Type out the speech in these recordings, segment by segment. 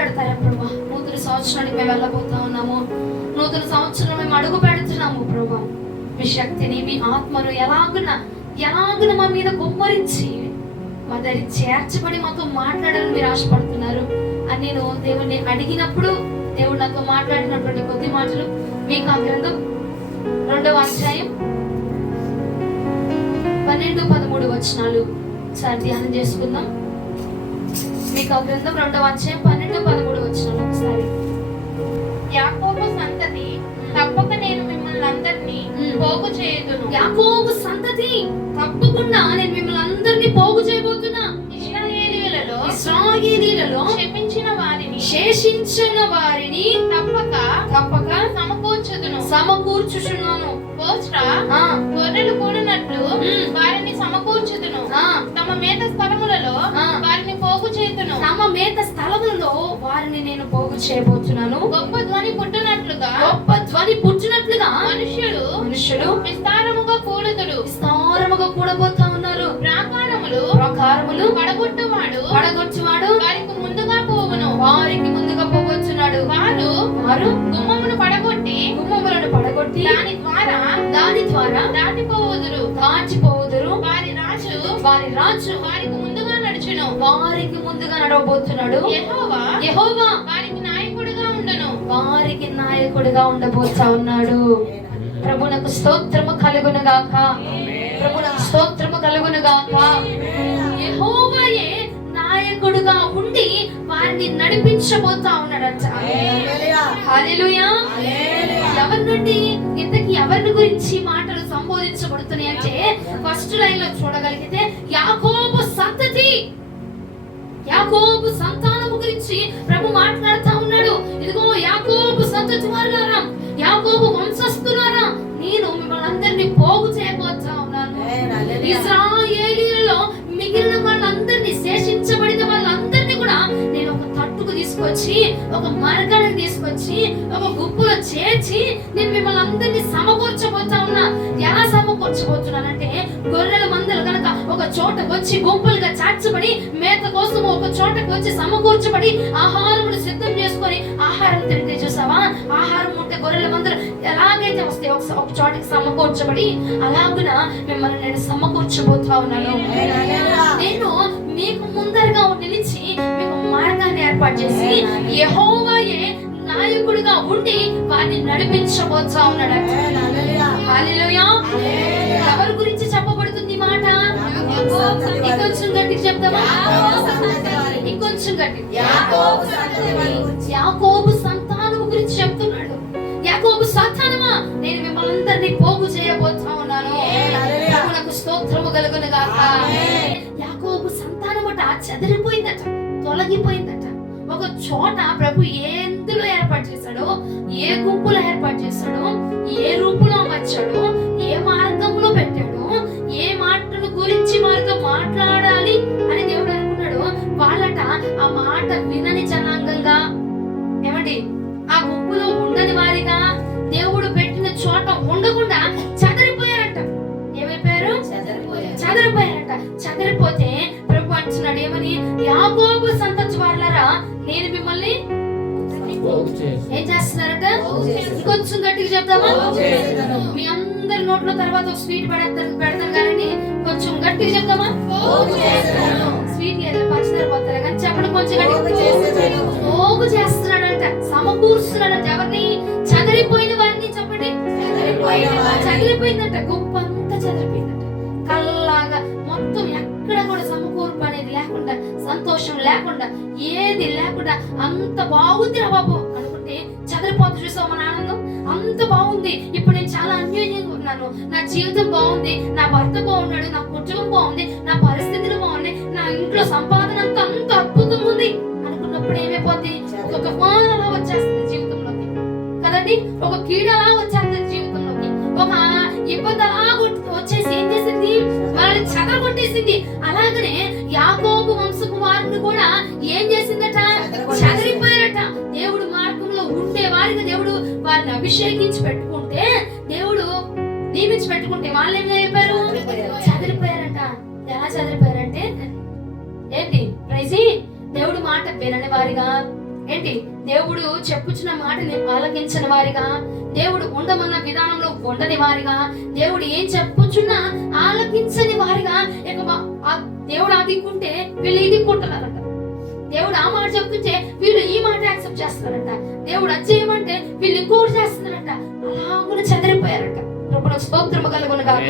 మాట్లాడతారా ప్రభా? నూతన సంవత్సరానికి మేము వెళ్ళబోతా ఉన్నాము, నూతన సంవత్సరం మేము అడుగు పెడుతున్నాము ప్రభా. మీ శక్తిని, మీ ఆత్మను ఎలాగున మా మీద గుమ్మరించి మా దగ్గర చేర్చబడి మాతో మాట్లాడాలని మీరు ఆశపడుతున్నారు అని నేను దేవుడిని అడిగినప్పుడు దేవుడు నాతో మాట్లాడినటువంటి కొద్ది మాటలు మీకు ఆ గ్రంథం 2వ అధ్యాయం 12-13 వచనాలు ఒకసారి ధ్యానం చేసుకుందాం. మీకు ఆ గ్రంథం 2వ అధ్యాయం 12-13 వచనాలు ఒకసారి. యాకోబు సంతతి తప్పక నేను మిమ్మల్ని అందరినీ పోగు చేయుదును. యాకోబు సంతతి తప్పకుండా నేను మిమ్మల్ని అందరినీ పోగు చేయబోతున్నా. ఇశ్రాయేలీయులలో శేషించిన వారిని తప్పక సమకూర్చుచున్నాను. గొర్రెలు కూడినట్లు వారిని సమకూర్చుదును. తమ మేత స్థలములలో వారిని పోగు చేయుదును. తమ మేత స్థలములలో వారిని నేను పోగు చేయబోతున్నాను. గొప్ప ధ్వని పుట్టినట్లుగా మనుష్యులు విస్తారముగా కూడబోతా ఉన్నారు. ప్రాకారములు పడగొట్టువాడు వారికి ముందుగా పోవచ్చున్నాడు. వారు గుమ్మములను పడగొట్టి దాని ద్వారా దాటిపోవుదురు. వారి రాజు వారికి ముందుగా నడుచును. వారికి ముందుగా నడవబోతున్నాడు. యెహోవా వారికి నాయకుడిగా ఉండును. వారికి నాయకుడిగా ఉండబోతా ఉన్నాడు. ప్రభునకు స్తోత్రము కలుగునుగాక. ప్రభునకు స్తోత్రము కలుగునుగాక. యెహోవాయే నాయకుడిగా ఉండి వారిని నడిపించబోతా ఉన్నాడట. హల్లెలూయా. ఎవరి నుండి ఇంతకీ ఎవరిని గురించి మాటలు సంబోధించబడుతున్నాయి అంటే ఫస్ట్ లైన్ లో చూడగలిగితే యాకోబు సంతతి, యాకోబు సంతానము గురించి ప్రభు మాట్లాడుతా ఉన్నాడు. ఇదిగో యాకోబు సంతతి వారులారా, యాకోబు వంశస్థులారా, నేను మిమ్మల్ని అందరినీ పోగు చేయబోతా ఉన్నాను. ఇశ్రాయేలీయులలో మిగిలిన వాళ్ళందరినీ, శేషించబడిన వాళ్ళందరినీ కూడా నేను ఒక తట్టుకు తీసుకొచ్చి, ఒక మార్గానికి తీసుకొచ్చి, ఒక గుంపులో చేర్చి నేను మిమ్మల్ని అందరినీ సమకూర్చబోతా ఉన్నా. ఎలా సమకూర్చబోతున్నానంటే గొర్రెల మందలు కనుక ఒక చోటకు వచ్చి గుంపులుగా చార్చబడి మేత కోసం ఒక చోటకు వచ్చి సమకూర్చబడి ఆహారమును సిద్ధం చేసుకొని ఆహారం తింటే చూసావా, ఆహారం ఉంటే గొర్రెల మందలు ఎలాగైతే వస్తాయి ఒక చోటకి సమకూర్చబడి, అలాగున మిమ్మల్ని నేను సమకూర్చబోతా ఉన్నాను. నేను మీకు ముందరగా నిలిచి మీకు మార్గాన్ని ఏర్పాటు చేసి యెహోవాయే నాయకుడిగా ఉండి వారిని నడిపించబోతా ఉన్నాడు. హల్లెలూయా. ఎవరి గురించి చెప్పబడుతుంది మాట? ఇంకొంచెం గట్టిగా చెప్తామా? ఇంకొంచెం గట్టి. యాకోబు సంతానము గురించి చెప్తున్నాడు. యాకోబు సంతానమా, నేను మిమ్మల్ని అందరినీ పోగు చేయబోతా ఉన్నాను. నాకు స్తోత్రము కలుగునుగాక. యాకోబు సంతానమట చెదిరిపోయిందట, తొలగిపోయిందట. ఒక చోట ప్రభు ఎందులో ఏర్పాటు చేశాడో, ఏ గుంపులో ఏర్పాటు చేశాడో, ఏ రూపులో అమర్చాడో, ఏ మార్గంలో పెట్టాడో, ఏ మాటల గురించి వారితో మాట్లాడాలి అని దేవుడు అనుకున్నాడు, వాళ్ళట ఆ మాట వినని జనాంగంగా, ఏమండి ఆ గుంపులో ఉండని వారిగా, దేవుడు పెట్టిన చోట ఉండకుండా చెదరిపోయారంట. ఏమైపోయారు? చెదరిపోయారంట. చెదరిపోతే ప్రభు అంటున్నాడు ఏమని? యాకోబు సంతతి వారులారా, నేను మిమ్మల్ని ఏం చేస్తున్నారట? ఇంకొంచెం గట్టిగా చెప్తామా? మీ అందరి నోట్లో తర్వాత ఒక స్వీట్ పెడతాను కానీ కొంచెం గట్టిగా చెప్తామా? స్వీట్ లేదు, పంచదార పోతారు కానీ చెప్పడం కొంచెం గట్టిగా. పోగు చేస్తున్నాడంట, సమకూరుస్తున్నాడంట. ఎవరిని? చదిరిపోయిన వారిని. చెప్పండి, చదిరిపోయిందంట. గొప్ప అంతా చదిరిపోయిందంట. కల్లాగా మొత్తం ఎక్కడ కూడా సమకూర్పు అనేది లేకుండా, సంతోషం లేకుండా, ఏది లేకుండా అంత బాగుంది రా బాబు అనుకుంటే చదిరిపోతు. చూసావు మన ఆనందం? అంత బాగుంది. ఇప్పుడు నేను చాలా అన్యోన్యంగా ఉన్నాను, నా జీవితం బాగుంది, నా భర్త బాగున్నాడు, నా కుటుంబం బాగుంది, నా పరిస్థితులు బాగున్నాయి, నా ఇంట్లో సంపాదన అంతా అంత అద్భుతంగా ఉంది అనుకున్నప్పుడు ఏమైపోద్ది? ఒక తుఫాన్ అలా వచ్చేస్తుంది జీవితంలోకి కదండి. ఒక కీడలా వచ్చేస్తుంది జీవితంలోకి. ఒక ఇబ్బంది అలా వచ్చేసి ఏం చేసింది? వాళ్ళని చెదరగొట్టేసింది. అలాగనే యాకోబు వంశపు వారిని కూడా ఏం చేసిందట? చెదరిపోయారట. దేవుడు మార్గంలో ఉండే వారికి దేవుడు వారిని అభిషేకించి పెట్టుకుంటే, దేవుడు నియమించి పెట్టుకుంటే వాళ్ళు ఏమైపోయారు? చదిరిపోయారట. ఎలా చదిరిపోయారంటే ఏంటి? ప్రైజీ దేవుడు మాట వినని వారిగా, ఏంటి దేవుడు చెప్పుచున్న మాటని ఆలకించని వారిగా, దేవుడు ఉండమన్న విధానంలో ఉండని వారిగా, దేవుడు ఏం చెప్పుచున్నా ఆలకించని వారిగా, ఇక దేవుడు ఆ దిక్కుంటే వీళ్ళు ఈ దిక్కుంటున్నారంట. దేవుడు ఆ మాట చెప్తుంటే వీళ్ళు ఈ మాట యాక్సెప్ట్ చేస్తున్నారంట. దేవుడు అది చేయమంటే వీళ్ళు ఇంకోటి చేస్తున్నారంట. అలాగున చెదిరిపోయారంట. ప్రభువుకు స్తోత్రము కలుగును గాక.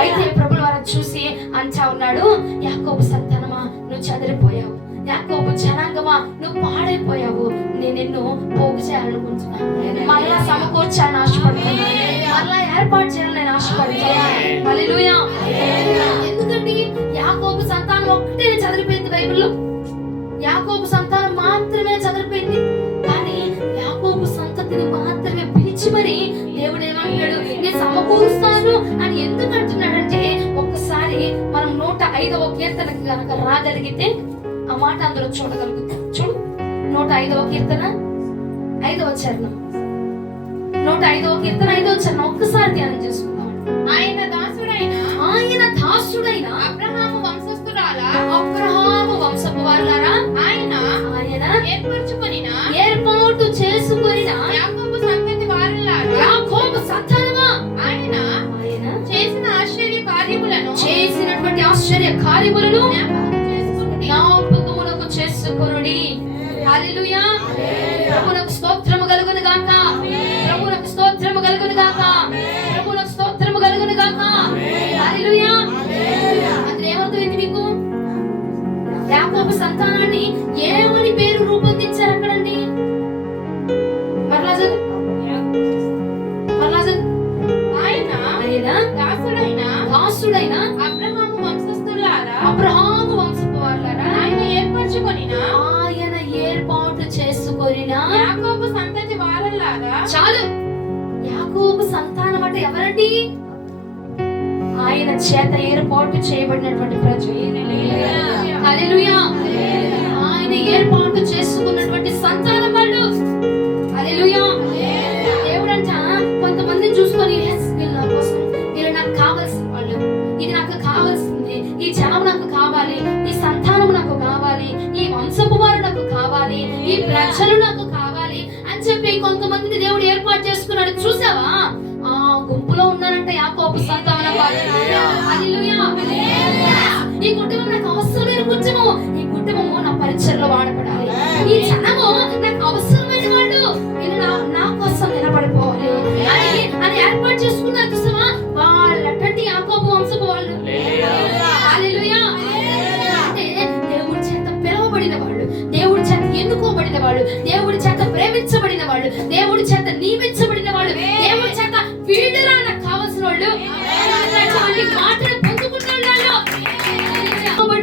అయితే ప్రభువు వారిని చూసి అంటా ఉన్నాడు, యాకోబు సంతానమా నువ్వు చెదిరిపోయావు, యాకోబు జనాంగమా నువ్వు పాడైపోయావు, నేను నిన్ను పోగు చేయాలనుకుంటున్నాను, మళ్ళా సమకూర్చాలని ఆశపడుతున్నాను, మళ్ళా ఏర్పాటు చేయాలని నేను ఆశపడుతున్నాను. హల్లెలూయా. ఎందుకండి యాకోబు సంతానం ఒక్కటే చదిరిపోయింది బైబిల్లో, యాకోబు సంతానం మాత్రమే చదిరిపోయింది. కానీ యాకోబు సంతతిని మాత్రమే పిలిచి మరి దేవుడు ఏమంటాడు, నేను సమకూరుస్తాను అని ఎందుకు అంటున్నాడంటే, ఒక్కసారి మనం 105వ కీర్తనకి కనుక రాగలిగితే ఆ మాట అందులో చూడగలుగుతాం. చూడు 105వ కీర్తన 5వ చరణం, 105వ కీర్తన 5వ చరణం ఒక్కసారి ధ్యానం చేసుకుందాం. ఆయన దాసుడైన అబ్రహాము వంశపు వారులారా, ఆయన ఏర్పాటు చేసుకొనిన యాకోబు సంతతి వారులారా, యాకోబు సంతానమా, ఆయన చేసినటువంటి ఆశ్చర్య కార్యములను జ్ఞాపకమునకు చేసుకొనుడి. హల్లెలూయా. ప్రభువునకు స్తోత్రము కలుగును గాక. ప్రభువునకు స్తోత్రము కలుగును గాక. ప్రభువునకు స్తోత్రము కలుగును గాక. హల్లెలూయా. అంటే ఏమవుతుంది మీకు? యాకోబు సంతానాన్ని ఏమని పేరు రూపొందించారు అక్కడండి? ఆయన దాసుడైన అబ్రహాము వంశస్థులారా, అబ్రహాము వంశపు వారులారా, ఆయన ఏర్పాటు చేసుకొనిన యాకోబు సంతతి వారులారా. చాలు. యాకోబు సంతానం అంటే ఎవరండి? ఆయన చేత ఏర్పాటు చేయబడినటువంటి ప్రజలు. హల్లెలూయా. ఆయన ఏర్పాటు చేసుకున్నటువంటి సంతానం వాళ్ళు. హల్లెలూయా. దేవుడంట కొంతమందిని చూసుకొని, వీళ్ళు నా కోసం, వీళ్ళు నాకు కావాల్సిన వాళ్ళు, ఇది నాకు కావాల్సింది, ఈ జనం నాకు కావాలి, ఈ సంతానం నాకు కావాలి, ఈ వంశపు వారు నాకు కావాలి, ఈ ప్రజలు నాకు కావాలి అని చెప్పి కొంతమందిని దేవుడు ఏర్పాటు చేసుకున్నాడు. చూసావా? ఆ గుంపులో ఉన్నారంట యాకోబు సంతానం వాళ్ళు. హల్లెలూయా. ఈ కుటుంబం నాకు అవసరమైన కుటుంబము, ఈ కుటుంబము నా పరిచర్లో వాడబడాలి, ఈ జనము నాకు అవసరమైన వాళ్ళు, వీళ్ళు నా కోసం నిలబడిపోవాలి అని ఏర్పాటు చేసుకున్నారు. చూసావా? వాళ్ళటువంటి యాకోబు వంశపు వాళ్ళు. హల్లెలూయా. అంటే దేవుడి చేత పిలువబడిన వాళ్ళు, దేవుడి చేత ఎన్నుకోబడిన వాళ్ళు, దేవుడి చేత ప్రేమించబడిన వాళ్ళు, దేవుడి చేత నియమించబడిన వాళ్ళు, దేవుడి చేత వీడురా నాకు కావాల్సిన వాళ్ళు, మాటలు పొందుకున్న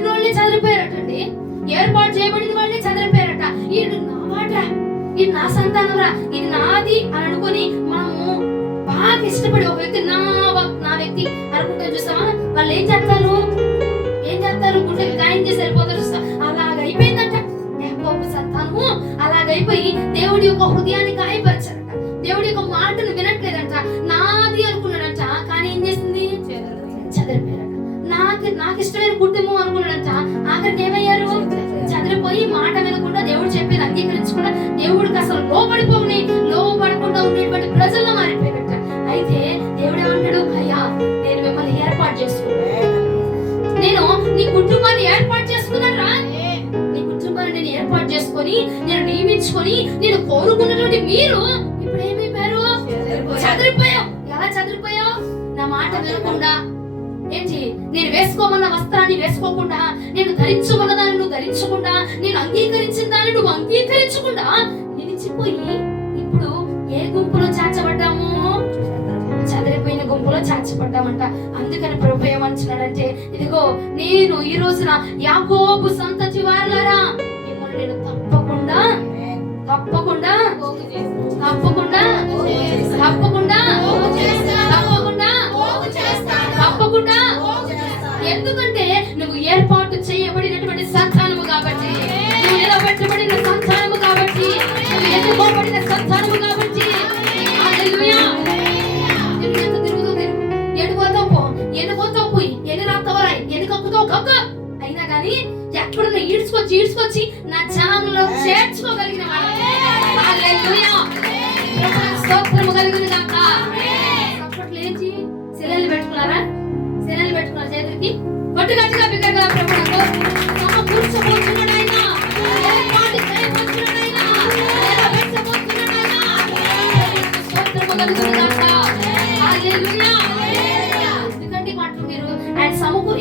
వాళ్ళు చదిరిపోయారటండి. ఏర్పాటు చేయబడిన వాళ్ళే చదిరిపోయారట. ఇది నా మాట, ఇది నా సంతానంరా, ఇది నాది అని అనుకుని మనము బాగా ఇష్టపడి ఒక వ్యక్తి నా వ్యక్తి అనుకుంటే చూస్తామా? వాళ్ళు ఏం చేస్తారు గుండెకి గాయం చేసి వెళ్ళిపోతారు. చూస్తా అలాగైపోయిందట యాకోబు సంతానము. అలాగైపోయి దేవుడి యొక్క హృదయాన్ని గాయపరిచారట. దేవుడి యొక్క మాటను వినట్లేదంట. నాది అనుకున్నాడంట. కానీ ఏం చేసింది? చదిరిపోయారట. నాకు ఇష్టమైన కుటుంబం అనుకున్నాడంట. ఆఖరికి ఏమయ్యారు? చదిరిపోయి మాట వినకుండా, దేవుడు చెప్పేది అంగీకరించకుండా, దేవుడికి అసలు లోబడకుండా ఉండేటువంటి ప్రజల్లో మారిపోయారట. అయితే దేవుడు ఏమంటాడు? అయ్యా, నేను మిమ్మల్ని ఏర్పాటు చేసుకున్నాను, నేను నీ కుటుంబాన్ని ఏర్పాటు చేసుకున్నాను. నీ కుటుంబాన్ని నేను ఏర్పాటు చేసుకొని, నేను నియమించుకొని, నేను కోరుకున్నటువంటి మీరు ఇప్పుడు ఏమైపోయారు? చదిరిపోయావు. ఎలా చదిరిపోయావు? నా మాట వినకుండా, ఏంటి నేను వేసుకోమన్న వస్త్రాన్ని వేసుకోకుండా, నేను ధరించమన్న దాన్ని నువ్వు ధరించకుండా, నేను అంగీకరించిన దాన్ని నువ్వు అంగీకరించకుండా నిలిచిపోయి ఇప్పుడు ఏ గుంపులో చేర్చబడ్డాము? చదిరిపోయిన గుంపులో చేర్చబడ్డామంట. అందుకని ప్రభు ఏమంటున్నాడంటే, ఇదిగో నేను ఈ రోజున యాకోబు సంతతి వారులారా, మిమ్మల్ని నేను తప్పకుండా తప్పకుండా తప్పకుండా తప్పకుండా తప్పకుండా. ఎందుకంటే నువ్వు ఏర్పాటు చేయబడినటువంటి సంతానము కాబట్టి, నువ్వు నిలబెట్టబడిన సంతానము కాబట్టి, నువ్వు ఎన్నుకోబడిన సంతానము కాబట్టి. హల్లెలూయా. ఎన్నుపోతావు పోయి, ఎన్ని రాత్తవరాయి, ఎన్ని కక్కుతావు కక్క. అయినా కానీ ఎక్కడున్నా ఈడ్చుకొచ్చి నా జనంలో చేర్చుకోగలిగిన స్తోత్రము కలుగును గాక. చప్పట్లు ఏంటి? శిలలు పెట్టుకున్నారా? శిలలు పెట్టుకున్నారు చేతులకి. కొట్టు గట్టిగా బిగ్గరగా ప్రభువుకు సమకూర్చబోతున్నాడు ఆయన. ఏర్పాటు చేయబోతున్నాడు ఆయన. నిలబెట్టబోతున్నాడు ఆయన. స్తోత్రము కలుగును గాక. హల్లెలూయా. ఎందుకంటే ఈ మాటలు మీరు ఆయన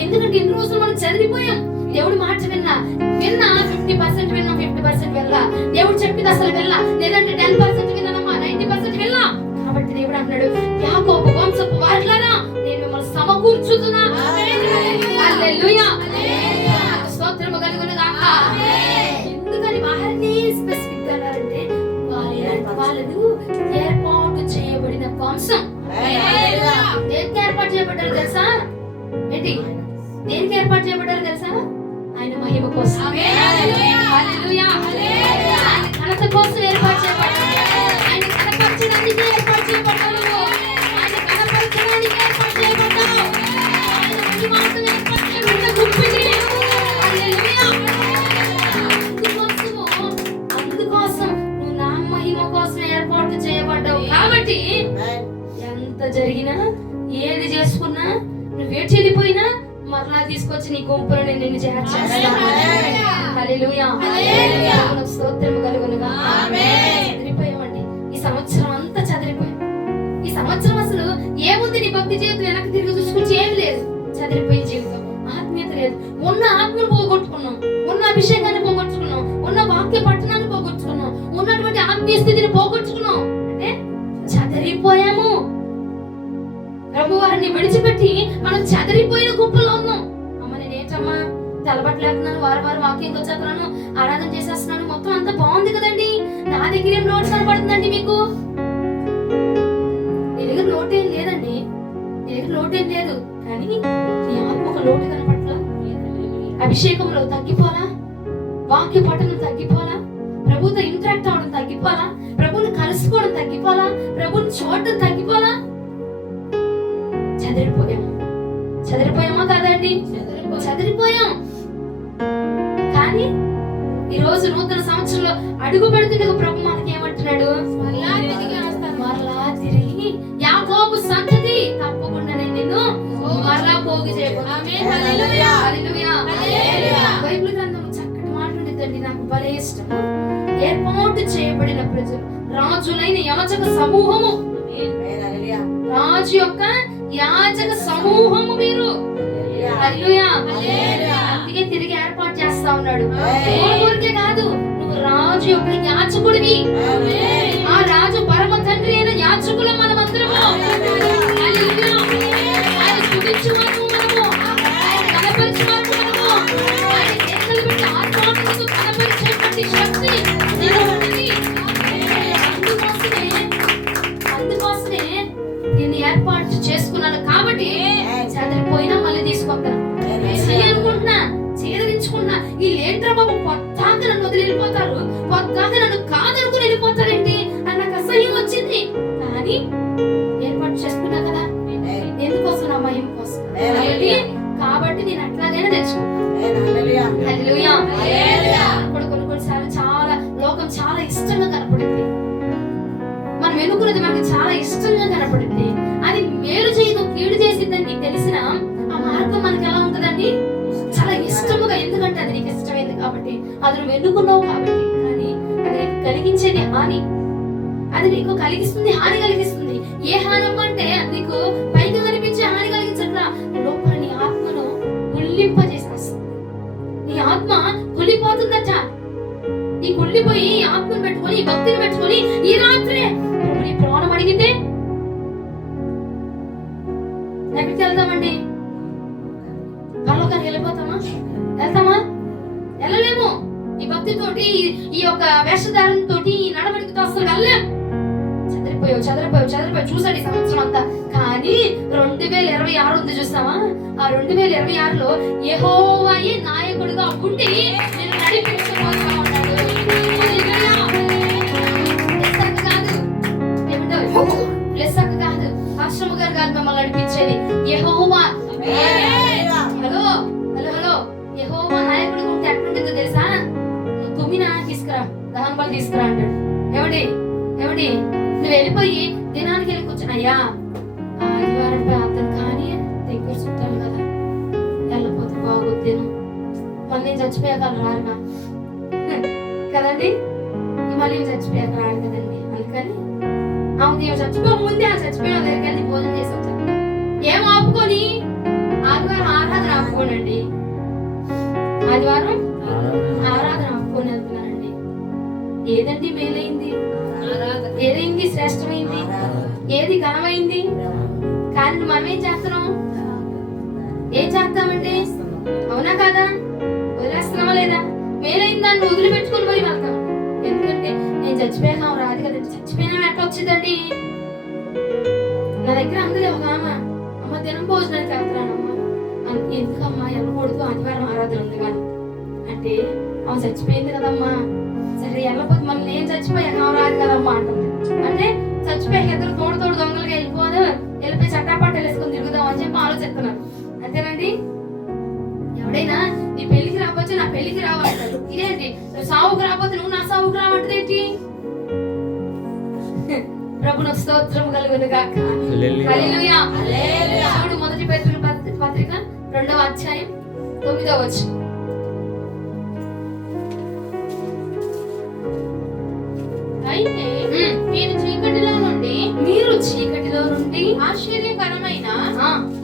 ఎందుకంటే ఇన్ని రోజులు మనం చదివిపోయాం. దేవుడి మాట విన్నా 50% విన్నా, 50% వెళ్ళా. దేవుడు చెప్పింది అసలు వెళ్ళా, లేదంటే 10% విన్నానమ్మా, 90% వెళ్ళా. కాబట్టి దేవుడు అన్నాడు, యాకోబు వంశపు వారలారా నేను మిమ్మల్ని సమకూర్చుతున్నా. హల్లెలూయా. స్తోత్రము కలుగును గాక. ఎందుకని వారిని స్పెసిఫిక్ గా అన్నారంటే వాళ్ళను ఏర్పాటు చేయబడిన వంశం. దేనికి ఏర్పాటు చేయబడ్డారు తెలుసా? ఏంటి? దేనికి ఏర్పాటు చేయబడ్డారు తెలుసా? ఆయన మహిమ కోసం, హల్లెలూయా, ఆయన ఘనత కోసం ఏర్పాటు చేయబడ్డారు. ఆయన కనపరచడానికి ఏర్పాటు చేయబడ్డారు. ఆయన కనపరచడానికి ఏర్పాటు చేయబడ్డారు. ఆయన మహిమార్థం ఏర్పాటు చేయబడిన గుంపుని. హల్లెలూయా. అందుకోసం నువ్వు నా మహిమ కోసం ఏర్పాటు చేయబడ్డావు. కాబట్టి ఎంత జరిగినా ఏది చేసుకున్నా నువ్వేటి చెడిపోయినా మరలా తీసుకొచ్చి నీ గుంపులో నిన్ను చేర్చేస్తాను. హల్లెలూయా. స్తోత్రము కలుగును గాక. చదిరిపోయామండి. ఈ సంవత్సరం అంతా చదిరిపోయాం. ఈ సంవత్సరం అసలు ఏముంది? నీ భక్తి జీవితం వెనక్కి తిరిగి చూసుకుంటే ఏం లేదు. చదిరిపోయిన జీవితం, ఆత్మీయత లేదు. ఉన్న ఆత్మను పోగొట్టుకున్నాం, ఉన్న అభిషేకాన్ని పోగొట్టుకున్నాం, ఉన్న వాక్య పట్టణాన్ని పోగొట్టుకున్నాం, ఉన్నటువంటి ఆత్మీయ స్థితిని పోగొట్టుకున్నాం. అంటే చదిరిపోయాము. ప్రభు వారిని విడిచిపెట్టి మనం చదిరిపోయిన గుంపులో ఉన్నాం. అమ్మ నేనేంటమ్మా తలబట్టలేకున్నాను, వారం వాక్యం వచ్చేస్తున్నాను, ఆరాధన చేసేస్తున్నాను, మొత్తం అంతా బాగుంది కదండి, నా దగ్గర ఏం లోటు కనపడుతుందండి మీకు? నీ దగ్గర లోటేం లేదండి, నీ దగ్గర లోటేం లేదు. కానీ నీ ఆత్మకు లోటు కనపడలా. అభిషేకంలో తగ్గిపోలా, వాక్య పఠనం తగ్గిపోలా, ప్రభుతో ఇంటరాక్ట్ అవడం తగ్గిపోలా, ప్రభుని కలుసుకోవడం తగ్గిపోలా, ప్రభుని చూడడం తగ్గిపోలా. చదిరిపోయామా కాదండి? చదిరిపోయాం. కానీ ఈ రోజు నూతన సంవత్సరంలో అడుగు పెడుతుండే ప్రభు మనకి ఏమంటున్నాడు? మరలా తిరిగి యాకోబు సంతతి తప్పకుండా నేను నిన్ను మరలా పోగు చేయబోతున్నాను. బైబిల్ గ్రంథం చక్కటి మాట ఉండేదండి, నాకు భలే ఇష్టం. ఏర్పాటు చేయబడిన ప్రజలు, రాజులైన యాజక సమూహము, రాజు యొక్క యాజక సమూహము మీరు. హల్లెలూయా. అందుకే తిరిగి ఏర్పాటు చేస్తా ఉన్నాడు. ఊరికే కాదు, నువ్వు రాజు యొక్క యాజకుడివి. ఆ రాజు పరమ తండ్రి అయిన యాజకుల మనమందరము. హల్లెలూయా. ఆయన స్తుతించు మనము, ఆయన కనపరచు మనము, ఆయన కేకలు పెట్టి ఆత్మను కనపరిచేటువంటి శక్తి నీలో ఉంది. అందుకోసమే నేను ఏర్పాటు చేసుకున్నాను. కాబట్టి చదిరిపోయినా మళ్ళీ తీసుకొస్తాను. చేయాలనుకుంటున్నా, చేదరించుకున్నా, వీళ్ళేంట్రా బాబు కొత్తగా నన్ను వదిలి వెళ్ళిపోతారు, కొత్తగా నన్ను కాదనుకుని వెళ్ళిపోతారేంటి అని నాకు అసహ్యం వచ్చింది. కానీ ఏర్పాటు చేసుకున్నా కదా, ఎందుకోసం? నా మహిమ కోసం. కాబట్టి నేను అట్లాగైనా తెచ్చుకుంటాను. హల్లెలూయా. కొన్నిసార్లు చాలా లోకం చాలా ఇష్టంగా కనపడింది, మనం ఎన్నుకున్నది మనకి చాలా ఇష్టంగా కనపడింది. అది మేలు చేయదు, కీడు చేసిందని నీకు తెలిసిన ఆ మార్గం మనకి ఎలా ఉంటదండి? చాలా ఇష్టముగా. ఎందుకంటే అది నీకు ఇష్టమైంది కాబట్టి, అది నువ్వు ఎన్నుకున్నావు కాబట్టి. కానీ అది నీకు కలిగించేది హాని, అది నీకు కలిగిస్తుంది, హాని కలిగిస్తుంది. ఏ హానం అంటే నీకు పైకి కనిపించే హాని కలిగించట్లా, లోపల నీ ఆత్మను కుళ్ళింపజేసేస్తుంది. నీ ఆత్మ కుళ్ళిపోతుందట. ఈ కుళ్ళిపోయి ఈ ఆత్మను పెట్టుకొని, ఈ భక్తిని పెట్టుకొని ఈ రాత్రే నీ ప్రాణం అడిగితే ఎక్కడికి వెళ్తామండి? పరలోకానికి వెళ్ళిపోతామా? వెళ్తామా? వెళ్ళలేము. ఈ భక్తితోటి, ఈ యొక్క వేషధారణతో, ఈ నడవడికతో అసలు వెళ్ళలేం. చదిరిపోయావు చూసాడు ఈ సంవత్సరం అంతా. కానీ 2026 ఉంది చూస్తావా? ఆ 2026లో యెహోవాయే నాయకుడిగా ఉండి నేను నడిపించబోతా ఉన్నాడు. లెస్సక్క కాదు, ఆశ్రమ గారు కాదు మిమ్మల్ని నడిపించేది, యెహోవా. హలో హలో హలో యెహోవా నాయకుడిగా ఉంటే ఎట్లుంటుందో తెలుసా? నువ్వు తుమ్మినా తీసుకురా, దహన బలి తీసుకురా అంటాడు. ఏమండి నువ్వు వెళ్ళిపోయి దినానికి వెళ్ళి కూర్చొని అయ్యా ఆదివారం ప్రార్థన కానీ దగ్గర చుట్టాలి కదా, వెళ్ళకపోతే బాగోద్దేను, మళ్ళీ నేను చచ్చిపోయాక రారుగా కదండి, మళ్ళీ చచ్చిపోయాక రాడు కదండి. అందుకని అవును నేను చచ్చిపోక ముందే ఆ చచ్చిపోయిన దగ్గరికి వెళ్ళి భోజనం చేసి వచ్చాను. ఏం ఆపుకొని ఆదివారం ఆరాధన ఆపుకోనండి, ఆదివారం ఆరాధన ఆపుకొని వెళ్తున్నానండి. ఏదండి మేలైంది? ఏదైంది శ్రేష్టమైంది? ఏది ఘనమైంది? కానీ మనం ఏం చేస్తున్నాం? ఏం చేస్తామండి? అవునా కాదా? వదిలేస్తున్నామా లేదా? మేలైంది దాన్ని వదిలిపెట్టుకుని మరి వెళ్తాం. ఎందుకంటే నేను చచ్చిపోయాక రాదు కదండి. చచ్చిపోయినా ఎట్లా వచ్చిందండి? నా దగ్గర అందరూ ఒక అమ్మ దినం భోజనానికి వెళ్తున్నానమ్మా, ఎందుకమ్మా వెళ్ళకూడదు, ఆదివారం ఆరాధన ఉంది కానీ అంటే ఆమె చచ్చిపోయింది కదమ్మా, సరే వెళ్ళకపోతే మళ్ళీ నేను చచ్చిపోయాక రాదు కదమ్మా అంటుంది. అంటే చచ్చిపోయాక ఇద్దరు తోడు దొంగలుగా వెళ్ళిపోయి చట్టాపట్టాలు వేసుకొని తిరుగుదాం అని చెప్పి ఆలోచిస్తున్నారు. అంతేనండి. ఎవడైనా నీ పెళ్లికి రాకపోతే నా పెళ్లికి రావాలంటారు. ఇదేంటి సావుకు రాకపోతే నువ్వు నా సావుకు రావంటది ఏంటి? ప్రభును స్తోత్రం కలుగును గాక. హల్లెలూయా. చూడు మొదటి పేతురు పత్రిక 2వ అధ్యాయం 9వ వచనం. అయితే మీరు చీకటిలో నుండి ఆశ్చర్యకరమైన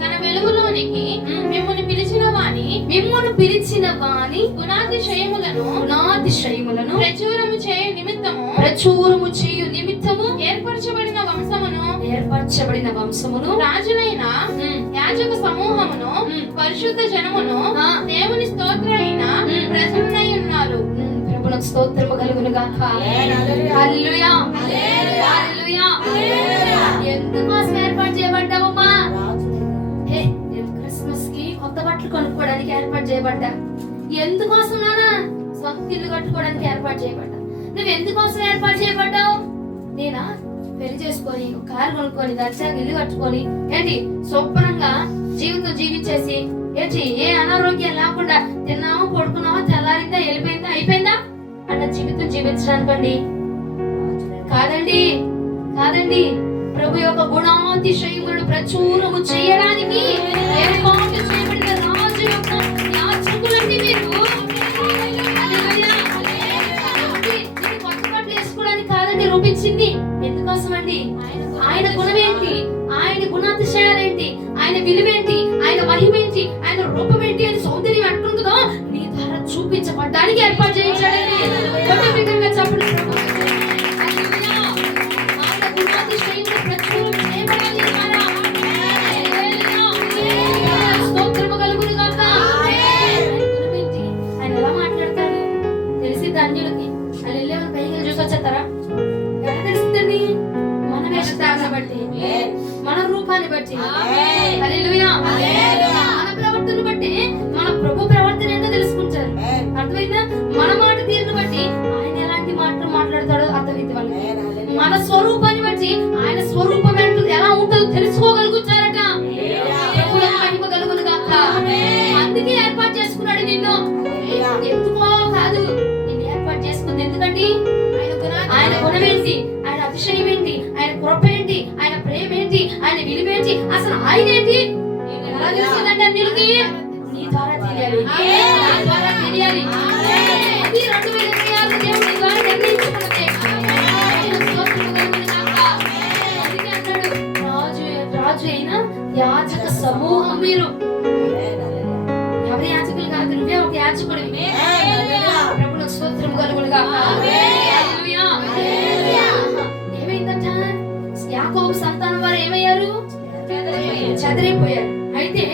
తన వెలుగులోనికి మిమ్మును పిలిచిన వాని గుణాతిశయములను ప్రచురము చేయు నిమిత్తము ఏర్పరచబడిన వంశమును రాజులైన యాజక సమూహమును పరిశుద్ధ జనమును దేవుని స్తోత్రులైన ప్రజలై ఉన్నారు. ప్రభువుకు స్తోత్రము కలుగును గాక. హల్లెలూయా. హల్లెలూయా. ఎందుకోసం ఏర్పాటు చేయబడ్డావమ్మా? క్రిస్మస్ కి కొత్త బట్టలు కొనుక్కోవడానికి ఏర్పాటు చేయబడ్డా. ఎందుకోసం నానా? సొంత ఇల్లు కట్టుకోవడానికి ఏర్పాటు చేయబడ్డా. నువ్వు ఎందుకోసం ఏర్పాటు చేయబడ్డావు? నేనా పెళ్లి చేసుకొని ఒక కారు కొనుక్కొని దర్శనంగా ఇల్లు కట్టుకొని ఏంటి శుభ్రంగా జీవితం జీవించేసి ఏంటి ఏ అనారోగ్యం లేకుండా తిన్నామా పడుకున్నామా తెల్లారిందా వెళ్ళిపోయిందా అయిపోయిందా అన్న జీవితం జీవించడానికండి కాదండి. కాదండి. ప్రభు యొక్క గుణాతిశయములను ప్రచురము చేయడానికి ఏర్పాటు చేయబడిన రాజు యొక్క యాజకులండి మీరు. కొత్త బట్టలు వేసుకోవడానికి కాదండి రూపించింది. ఎందుకోసం అండి? ఆయన గుణం ఏంటి, ఆయన గుణాతిశయాలేంటి, ఆయన విలువేంటి, ఆయన మహిమేంటి, ఆయన రూపం ఏంటి అని సౌందర్యం ఎట్లుంటుందో నీ ద్వారా చూపించబడ్డానికి ఏర్పాటు చేయించాడండి. చెప్పండి ఆయన ఎలా మాట్లాడతాడు తెలిసి ధన్యులకి వాళ్ళు వెళ్ళే మన పైకి చూసి వచ్చేస్తారా? ఎలా తెలుస్తుందండి? మన వేషధారణ బట్టి, మన రూపాన్ని బట్టి, హల్లెలూయా, మన ప్రవర్తన బట్టి మన ప్రభు ప్రవర్తన ఏంటో తెలుసుకుంటారు. అర్థమైందా? మన మాట తీరును బట్టి ఆయన ఎలాంటి మాటలు మాట్లాడతాడో అర్థమైంది వాళ్ళకి. మన స్వరూపాన్ని బట్టి ఆయన స్వరూపం ఏంటో ఎలా ఉంటుందో తెలుసుకోగలుగుతారట. ప్రభువులకు మహిమ కలుగును గాక. అందుకే ఏర్పాటు చేసుకున్నాడు నిన్ను. ఎందుకో కాదు, నిన్ను ఏర్పాటు చేసుకుంది ఎందుకండి? ఆయన గుణం ఏంటి, ఆయన అతిశయం ఏంటి, ఆయన కృప ఏంటి, ఆయన ప్రేమ ఏంటి, ఆయన విలువేంటి, అసలు ఆయన ఏంటి ఎలా తెలిసిందంటే అన్నిటికీ నీ ద్వారా తెలియాలి. అది 2026 దేవుడి ద్వారా నిర్ణయించుకున్నదే. అందుకే అన్నాడు రాజు అయిన యాజక సమూహం మీరు. ఎవరి యాజకులు కాదు, నువ్వే ఒక యాజకుడివి. ప్రభువుకు స్తోత్రం కలుగును గాక. ఏమైందట? యాకోబు సంతానం వారు ఏమయ్యారు? చెదరైపోయారు. అయితే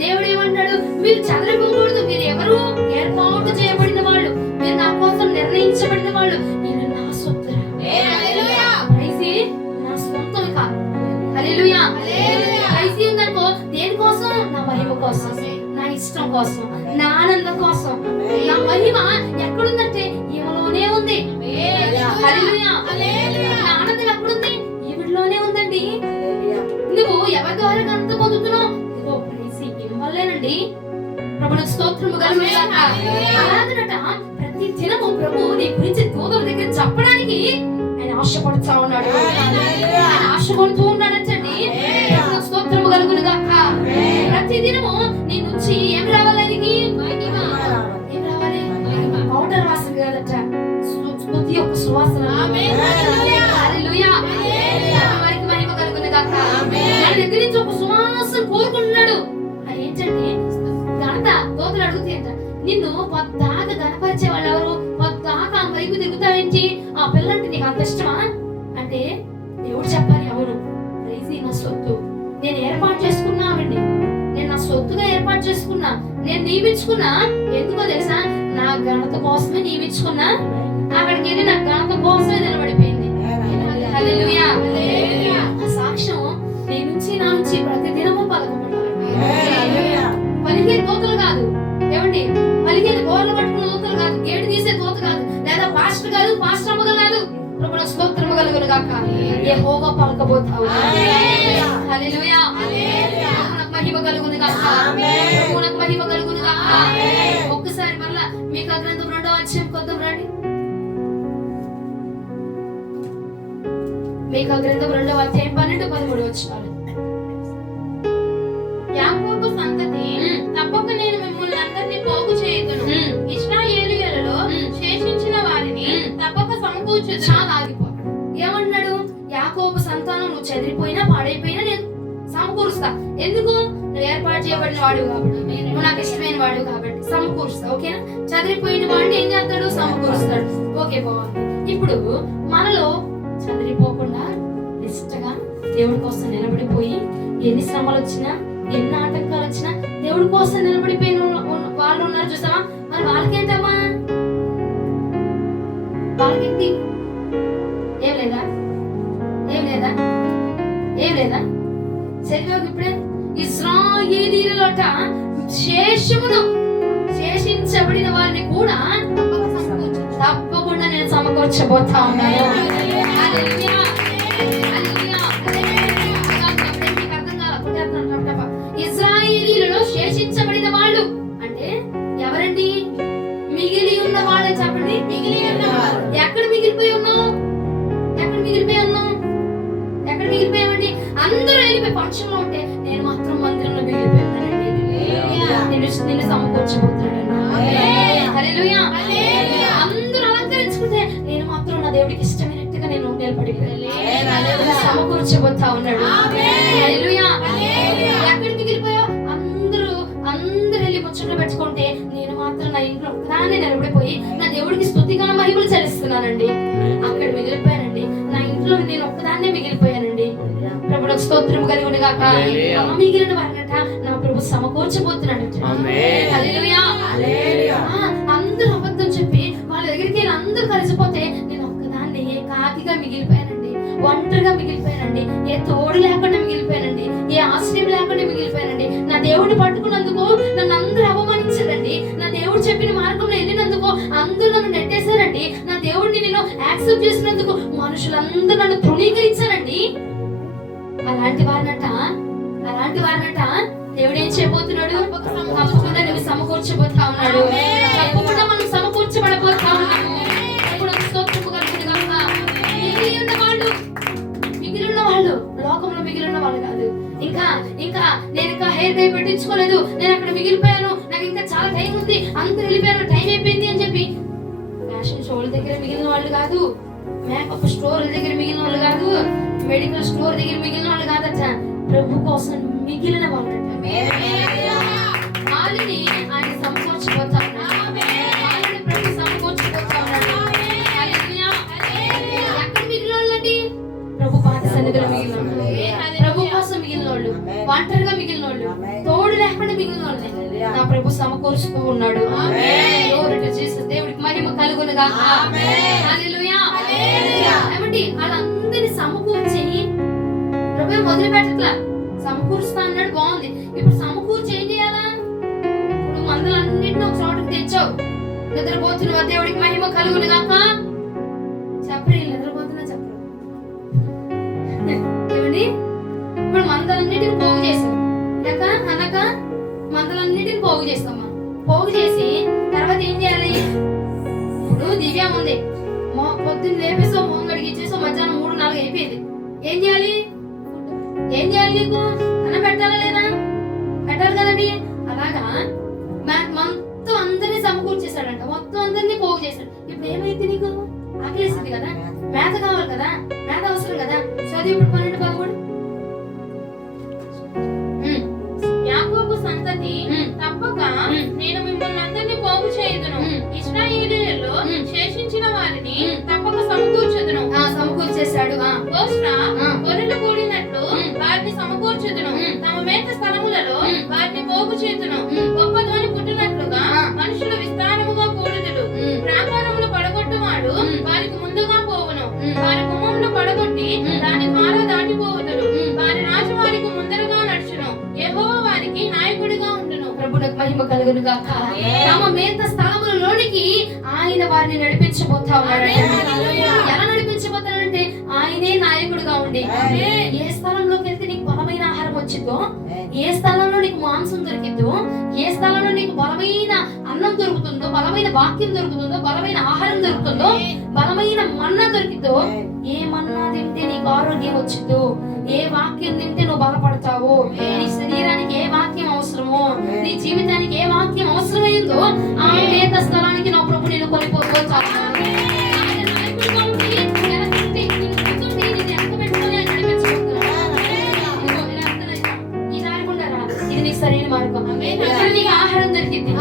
దేవుడు ఏమన్నాడు? మీరు చెదరైపోకూడదు, మీరు ఎవరు? ఏర్పాటు చేయబడిన వాళ్ళు, మీరు నా కోసం నిర్ణయించబడిన వాళ్ళు, నేను నా సొత్తు, నా సొంతం కాదు. హల్లెలూయా. ఉందనుకో దేనికోసం? నా మహిమ కోసం, నా ఇష్టం కోసం, నా ఆనందం కోసం. నా మహిమ ఎక్కడుందంటే ఈమెలోనే ఉంది. హల్లెలూయా. నా ఆనందం ఎక్కడుంది? ఈవిడలోనే ఉందండి. నువ్వు ఎవరి ద్వారా అంత పొందుతున్నావు? వల్లేనండి. ప్రభువుకు స్తోత్రము కలుగును గాక. అలాగనట ప్రతి దినము ప్రభు నీ గురించి దూతల దగ్గర చెప్పడానికి ఆయన ఆశపడుతా ఉన్నాడు. ఆయన ఆశపడుతూ ఉన్నాడంటండి. స్తోత్రము కలుగును గాక. ప్రతి దినము నీ నుంచి ఏం రావాలి? ఆయనకి ఏం రావాలి? పౌడర్ వాసన కాదట, స్తుతి యొక్క సువాసన. హల్లెలూయా. వారికి మహిమ కలుగును గాక. ఆయన దగ్గర నుంచి ఒక సువాసన కోరుకుంటున్నాడు. అది ఏంటంటే ఘనత. దోతలు అడుగుతాయంట, నిన్ను పొద్దాక గణపరిచే వాళ్ళు ఎవరు? పొద్దాక ఆ వైపు తిరుగుతావేంటి? ఆ పిల్లంటే నీకు అంత ఇష్టమా అంటే దేవుడు చెప్పాలి, అవును, ప్రైజీ నా సొత్తు, నేను ఏర్పాటు చేసుకున్నానండి, నేను నా సొత్తుగా ఏర్పాటు చేసుకున్నా, నేను నియమించుకున్నా. ఎందుకో తెలుసా? నా ఘనత కోసమే నియమించుకున్నా. అక్కడికి వెళ్ళి నా ఘనత కోసమే నిలబడిపోయింది. హల్లెలూయా. ఆ సాక్ష్యం నీ నుంచి నా నుంచి ప్రతి దినము పలకబడాలి. పలికే దోతలు కాదు, ఏమండి, పలికేది గోర్లు పట్టుకున్న దోతలు కాదు, గేటు తీసే దోత కాదు, లేదా పాస్టర్ కాదు, పాస్టర్ అమ్మగా కాదు. ప్రభువుకు స్తోత్రము కలుగును గాక. యెహోవా పలకబోతావు. హల్లెలూయా. ప్రభువుకు మహిమ కలుగును గాక. ప్రభువుకు మహిమ కలుగును గాక. ఒక్కసారి మరలా మీకా గ్రంథం 2వ అధ్యాయం కొద్దాం రండి. మీకా గ్రంథం 2వ అధ్యాయం 12-13 వచనాలు. యాకోబు సంతతి తప్పక నేను మిమ్మల్ని అందరినీ పోగు చేయుదును. ఇశ్రాయేలీయులలో శేషించిన వారిని తప్పక సమకూర్చుదును. చాలా ఆగిపోయాడు. ఏమన్నాడు? యాకోబు సంతానం నువ్వు చెదిరిపోయినా పాడైపోయినా నేను సమకూరుస్తా. ఎందుకు? నువ్వు ఏర్పాటు చేయబడిన వాడు కాబట్టి, నువ్వు నాకు ఇష్టమైన వాడు కాబట్టి సమకూరుస్తా. ఓకేనా? చెదిరిపోయిన వాడిని ఏం చేస్తాడు? సమకూరుస్తాడు. ఓకే, బాగుంది. ఇప్పుడు మనలో చెదిరిపోకుండా నిష్టగా దేవుడి కోసం నిలబడిపోయి ఎన్ని శ్రమలు వచ్చినా ఎన్ని ఆటంకాలు వచ్చినా దేవుడి కోసం నిలబడిపోయిన వాళ్ళు ఉన్నారు చూసావా? మరి వాళ్ళకేంటమ్మా? వాళ్ళకి ఏం లేదా? ఏం లేదా? ఏం లేదా? చదివావు ఇప్పుడే, ఇశ్రాయేలీయులట శేషించబడిన వారిని కూడా తప్పకుండా నేను సమకూర్చబోతా ఉన్నాను. హల్లెలూయా. హల్లెలూయా. మీకు అర్థం కాల? ఇశ్రాయేలీయులలో శేషించబడిన వాళ్ళు అంటే ఎవరండి? మిగిలి ఉన్న వాళ్ళే. చెప్పండి, మిగిలి ఉన్నవారు. ఎక్కడ మిగిలిపోయి ఉన్నావు? ఎక్కడ మిగిలిపోయి ఉన్నావు? ఎక్కడ మిగిలిపోయామండి? అందరూ వెళ్ళిపోయి ఫంక్షన్ లో ఉంటే నేను మాత్రం మందిరంలో మిగిలిపోయానండి. నిన్ను సమకూర్చబోతున్నాడు. హల్లెలూయా. అందరూ అలంకరించుకుంటే నేను మాత్రం నా దేవుడికి ఇష్టమైనట్టుగా నేను నిలబడిపోయాను. సమకూర్చబోతా ఉన్నాడు. హల్లెలూయా. ఎక్కడ మిగిలిపోయావు? అందరూ వెళ్ళి ముచ్చట్లు పెట్టుకుంటే నేను మాత్రం నా ఇంట్లో ఒక్కదాన్ని నిలబడిపోయి నా దేవుడికి స్తుతిగా మహిమలు చెల్లిస్తున్నానండి. అక్కడ మిగిలిపోయానండి. నా ఇంట్లో నేను ఒక్కదాన్నే మిగిలిపోయానండి. ప్రభువుకు స్తోత్రము కలుగును గాక. మిగిలిన వారినట నా ప్రభు సమకూర్చబోతున్నాడు. హల్లెలూయా. అందరూ అబద్ధం చెప్పి వాళ్ళ దగ్గరికి వెళ్ళి అందరూ కలిసిపోతే నేను ఒక్కదాన్ని ఏకాకిగా మిగిలిపోయానండి. ఒంటరిగా మిగిలిపోయానండి. ఏ తోడు లేకుండా మిగిలిపోయానండి. ఏ ఆశ్రయం లేకుండా మిగిలిపోయానండి. నా దేవుడిని పట్టుకున్నందుకు నన్ను అందరూ అవమానించారండి. నా దేవుడు చెప్పిన మార్గంలో వెళ్ళినందుకు అందరూ నన్ను నెట్టేశారండి. నా దేవుడిని నేను యాక్సెప్ట్ చేసినందుకు మనుషులందరూ నన్ను తృణీకరించారండి. అలాంటి వారినట దేవుడు ఏం చేయబోతున్నాడు? తప్పకుండా నువ్వు సమకూర్చబోతా ఉన్నాడు. తప్పకుండా మనం సమకూర్చబడబోతా ఉన్నాము. మిగిలిన వాళ్ళు లోకంలో మిగిలిన వాళ్ళు కాదు. ఇంకా నేను ఇంకా హెయిర్ డై పెట్టించుకోలేదు, నేను అక్కడ మిగిలిపోయాను, నాకు ఇంకా చాలా టైం ఉంది, అంత వెళ్ళిపోయాను, టైం అయిపోయింది అని చెప్పి ఫ్యాషన్ షోల దగ్గర మిగిలిన వాళ్ళు కాదు, మేకప్ స్టోర్ దగ్గర మిగిలిన వాళ్ళు కాదు, మెడికల్ స్టోర్ దగ్గర మిగిలిన వాళ్ళు కాదట. ప్రభు కోసం మిగిలిన వాళ్ళు వాళ్ళని ఆయన సమకూర్చిపోతా ఉన్నాడు. ప్రభు సమకూర్చిపోతా ఉన్నాడు. ఎక్కడ మిగిలిన వాళ్ళండి? ప్రభు పాద సన్నిధిలో మిగిలిన వాళ్ళు, ప్రభు కోసం మిగిలిన వాళ్ళు, ఒంటరిగా మిగిలిన వాళ్ళు, తోడు లేకుండా మిగిలిన వాళ్ళని నా ప్రభు సమకూర్చుతూ ఉన్నాడు. దేవుడికి మహిమ కలుగును గాక. హల్లెలూయా. ఏమండి, వాళ్ళందరినీ సమకూర్చి ప్రభు మొదలుపెట్టట్లా, సమకూరుస్తా అన్నాడు. బాగుంది. ఇప్పుడు సమకూర్చి ఏం చేయాలా? ఇప్పుడు మందులన్నింటినీ ఒక చోటకి తెచ్చావు. నిద్రపోతున్న దేవుడికి మహిమ కలుగును గాక. చెప్పరు, నిద్రపోతున్నా చెప్పరు. ఏమండి, ఇప్పుడు మందలన్నిటిని పోగు చేసాం లేక అనక మందలన్నిటిని పోగు చేస్తామా? పోగు చేసి తర్వాత ఏం చేయాలి? ఇప్పుడు దివ్య ఉంది, పొద్దున్న లేపేసో మొంగ పొద్దుగడికి ఇచ్చేసి మధ్యాహ్నం 3-4 అయిపోయింది. ఏం చేయాలి? ఏం చేయాలి? నీకు అన్నం పెట్టాలా లేదా? పెట్టాలి కదండి. అలాగా మొత్తం అందరినీ సమకూర్చేశాడంట, మొత్తం అందరినీ పోగు చేశాడు. ఇప్పుడు ఏమైంది? నీకు ఆకలేసింది కదా, మేత కావాలి కదా, మేత అవసరం కదా. చదివి ఇప్పుడు 12-13. యాకోబు సంతతి తప్పక నేను మిమ్మల్ని అందరినీ పోగు చేయుదును, ఇశ్రాయేలీయులలో శేషించిన వారిని తప్పక సమకూర్చుదును. సమకూర్చేశాడు. గొర్రెలు కూడినట్లు వారిని సమకూర్చుదును, తమ మేత స్థలములలో వారిని పోగు చేతును. గొప్ప ధ్వని పుట్టినట్లుగా మనుషులు విస్తారముగా కూడుదురు. ప్రాకారములు పడగొట్టువాడు వారికి ముందుగా పోవును, వారి గుమ్మంలో పడగొట్టి దాని ద్వారా దాటిపోవుదురు. వారి రాజు వారికి ముందరగా నడుచును, యెహోవా వారికి నాయకుడిగా ఉండును. ప్రభువుకు మహిమ కలుగును గాక. తమ మేత స్థలములలోనికి ఆయన వారిని నడిపించబోతా ఉన్నాడు. ఎలా నడిపించబోతాడంటే ఆయనే నాయకుడిగా ఉండి, ఏ స్థలంలోకి వెళ్తే నీకు బలమైన ఆహారం వచ్చిందో, ఏ స్థలంలో నీకు మాంసం దొరికిద్దో, ఏ స్థలంలో నీకు బలమైన అన్నం దొరుకుతుందో, బలమైన వాక్యం దొరుకుతుందో, బలమైన ఆహారం దొరుకుతుందో, బలమైన మన్నా దొరికిద్దో, ఏ మన్నా తింటే నీకు ఆరోగ్యం వచ్చిందో, ఏ వాక్యం తింటే నువ్వు బలపడతావో, నీ శరీరానికి ఏ వాక్యం అవసరమో, నీ జీవితానికి ఏ వాక్యం అవసరమైందో ఆ మేత స్థలానికి నా ప్రభు నేను కొనిపోతాను. సరైన మార్గం. ఇక్కడ నీకు ఆహారం దొరికింది,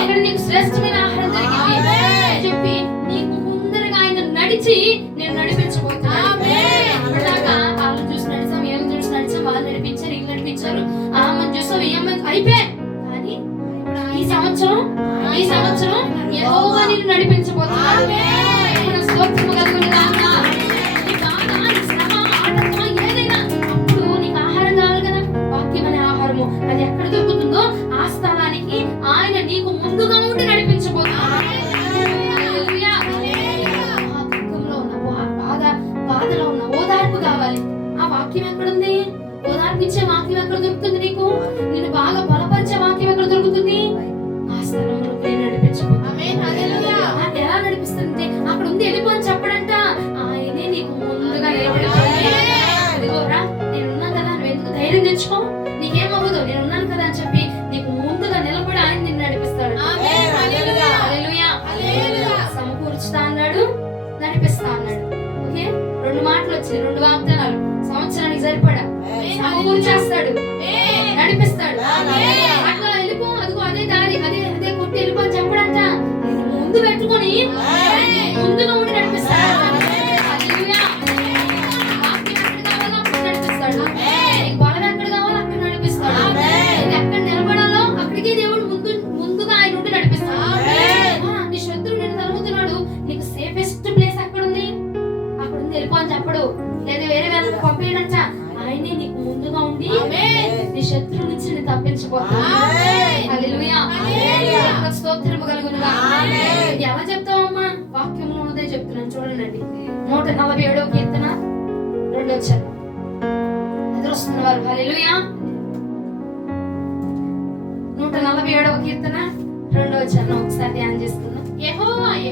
ఇక్కడ నీకు శ్రేష్టమైన ఆహారం దొరికింది చెప్పి నీకు ముందరగా ఆయన నడిచి నేను నడిపించబోతున్నాను. అప్పటిదాకా వాళ్ళు చూసి నడిచాం, ఏం చూసి నడిచాం, వాళ్ళు నడిపించారు, ఇల్లు నడిపించారు, ఆమెను చూసాం, ఏమని అయిపోయి. కానీ ఈ సంవత్సరం యెహోవా నిన్ను నడిపించబోతున్నాడు. స్తోత్రము కలుగును గాక. నీ బాధ, నీ శ్రమ, ఆటంకం ఏదైనా అప్పుడు నీకు ఆహారం కావాలి కదా, వాక్యం అనే ఆహారము. అది ఎక్కడ దొరుకుతుందో ఆ స్థలానికి ఆయన నీకు ముందుగా ఉండి నడిపించబోతున్నాడు. బాధలో ఉన్న ఓదార్పు కావాలి, ఆ వాక్యం ఎక్కడుంది? ఓదార్పిచ్చే వాక్యం ఎక్కడ దొరుకుతుంది? నీకు నిన్ను బాగా బలపరిచే వాక్యం ఎక్కడ దొరుకుతుంది? ఆ స్థలంలో నడిపించబోతున్నాడు. ఎలా నడిపిస్తుంది? అక్కడ ఉంది వెళ్ళిపో అని చెప్పడంట, ఆయనే నీకు ముందుగా నిలబడిపోరా, నేనున్నాను కదా, నువ్వు ఎందుకు ధైర్యం తెచ్చుకో, నీకేమవ్వదు, నేనున్నాను కదా అని చెప్పి నీకు ముందుగా నిలబడి ఆయన నిన్ను నడిపిస్తాడు. సమకూర్చుతా అన్నాడు, నడిపిస్తా అన్నాడు. ఓకే, 2 మాటలు వచ్చినాయి, 2 వాగ్దానాలు. సంవత్సరానికి సరిపడా సమకూర్చేస్తాడు, నడిపిస్తాడు. అట్లా వెళ్ళిపో, అదిగో అదే దారి, అదే కొట్టి వెళ్ళిపో అని చెప్పడంట. ముందు పెట్టుకొని ముందుగా ఉండి నడిపిస్తాడు. బలం ఎక్కడ కావాలో అక్కడ నడిపిస్తాడు. ఎక్కడ నిలబడాలో అక్కడికి దేవుడు ముందుగా ఆయన ఉండి నడిపిస్తాడు. నీ శత్రువు నిన్ను తరుగుతున్నాడు, నీకు సేఫెస్ట్ ప్లేస్ ఎక్కడ ఉంది? అక్కడ ఉంది వెళ్ళిపో అని చెప్పడు, లేదా వేరే వేరే పంపేయడంట. ఆయనే నీకు ముందుగా ఉండి నీ శత్రువు నుంచి నేను తప్పించబోతున్నాడు. హల్లెలూయా. స్తోత్రము కలుగును గాక. ఎలా చెప్తావమ్మా? వాక్యంలో ఉన్నదే చెప్తున్నాను చూడండి. 147వ కీర్తన 2వ వచనం. ఎదురొస్తున్నవారు హల్లెలూయా. 147వ కీర్తన 2వ వచనం ఒకసారి ధ్యానం చేసుకుందాం. యెహోవాయే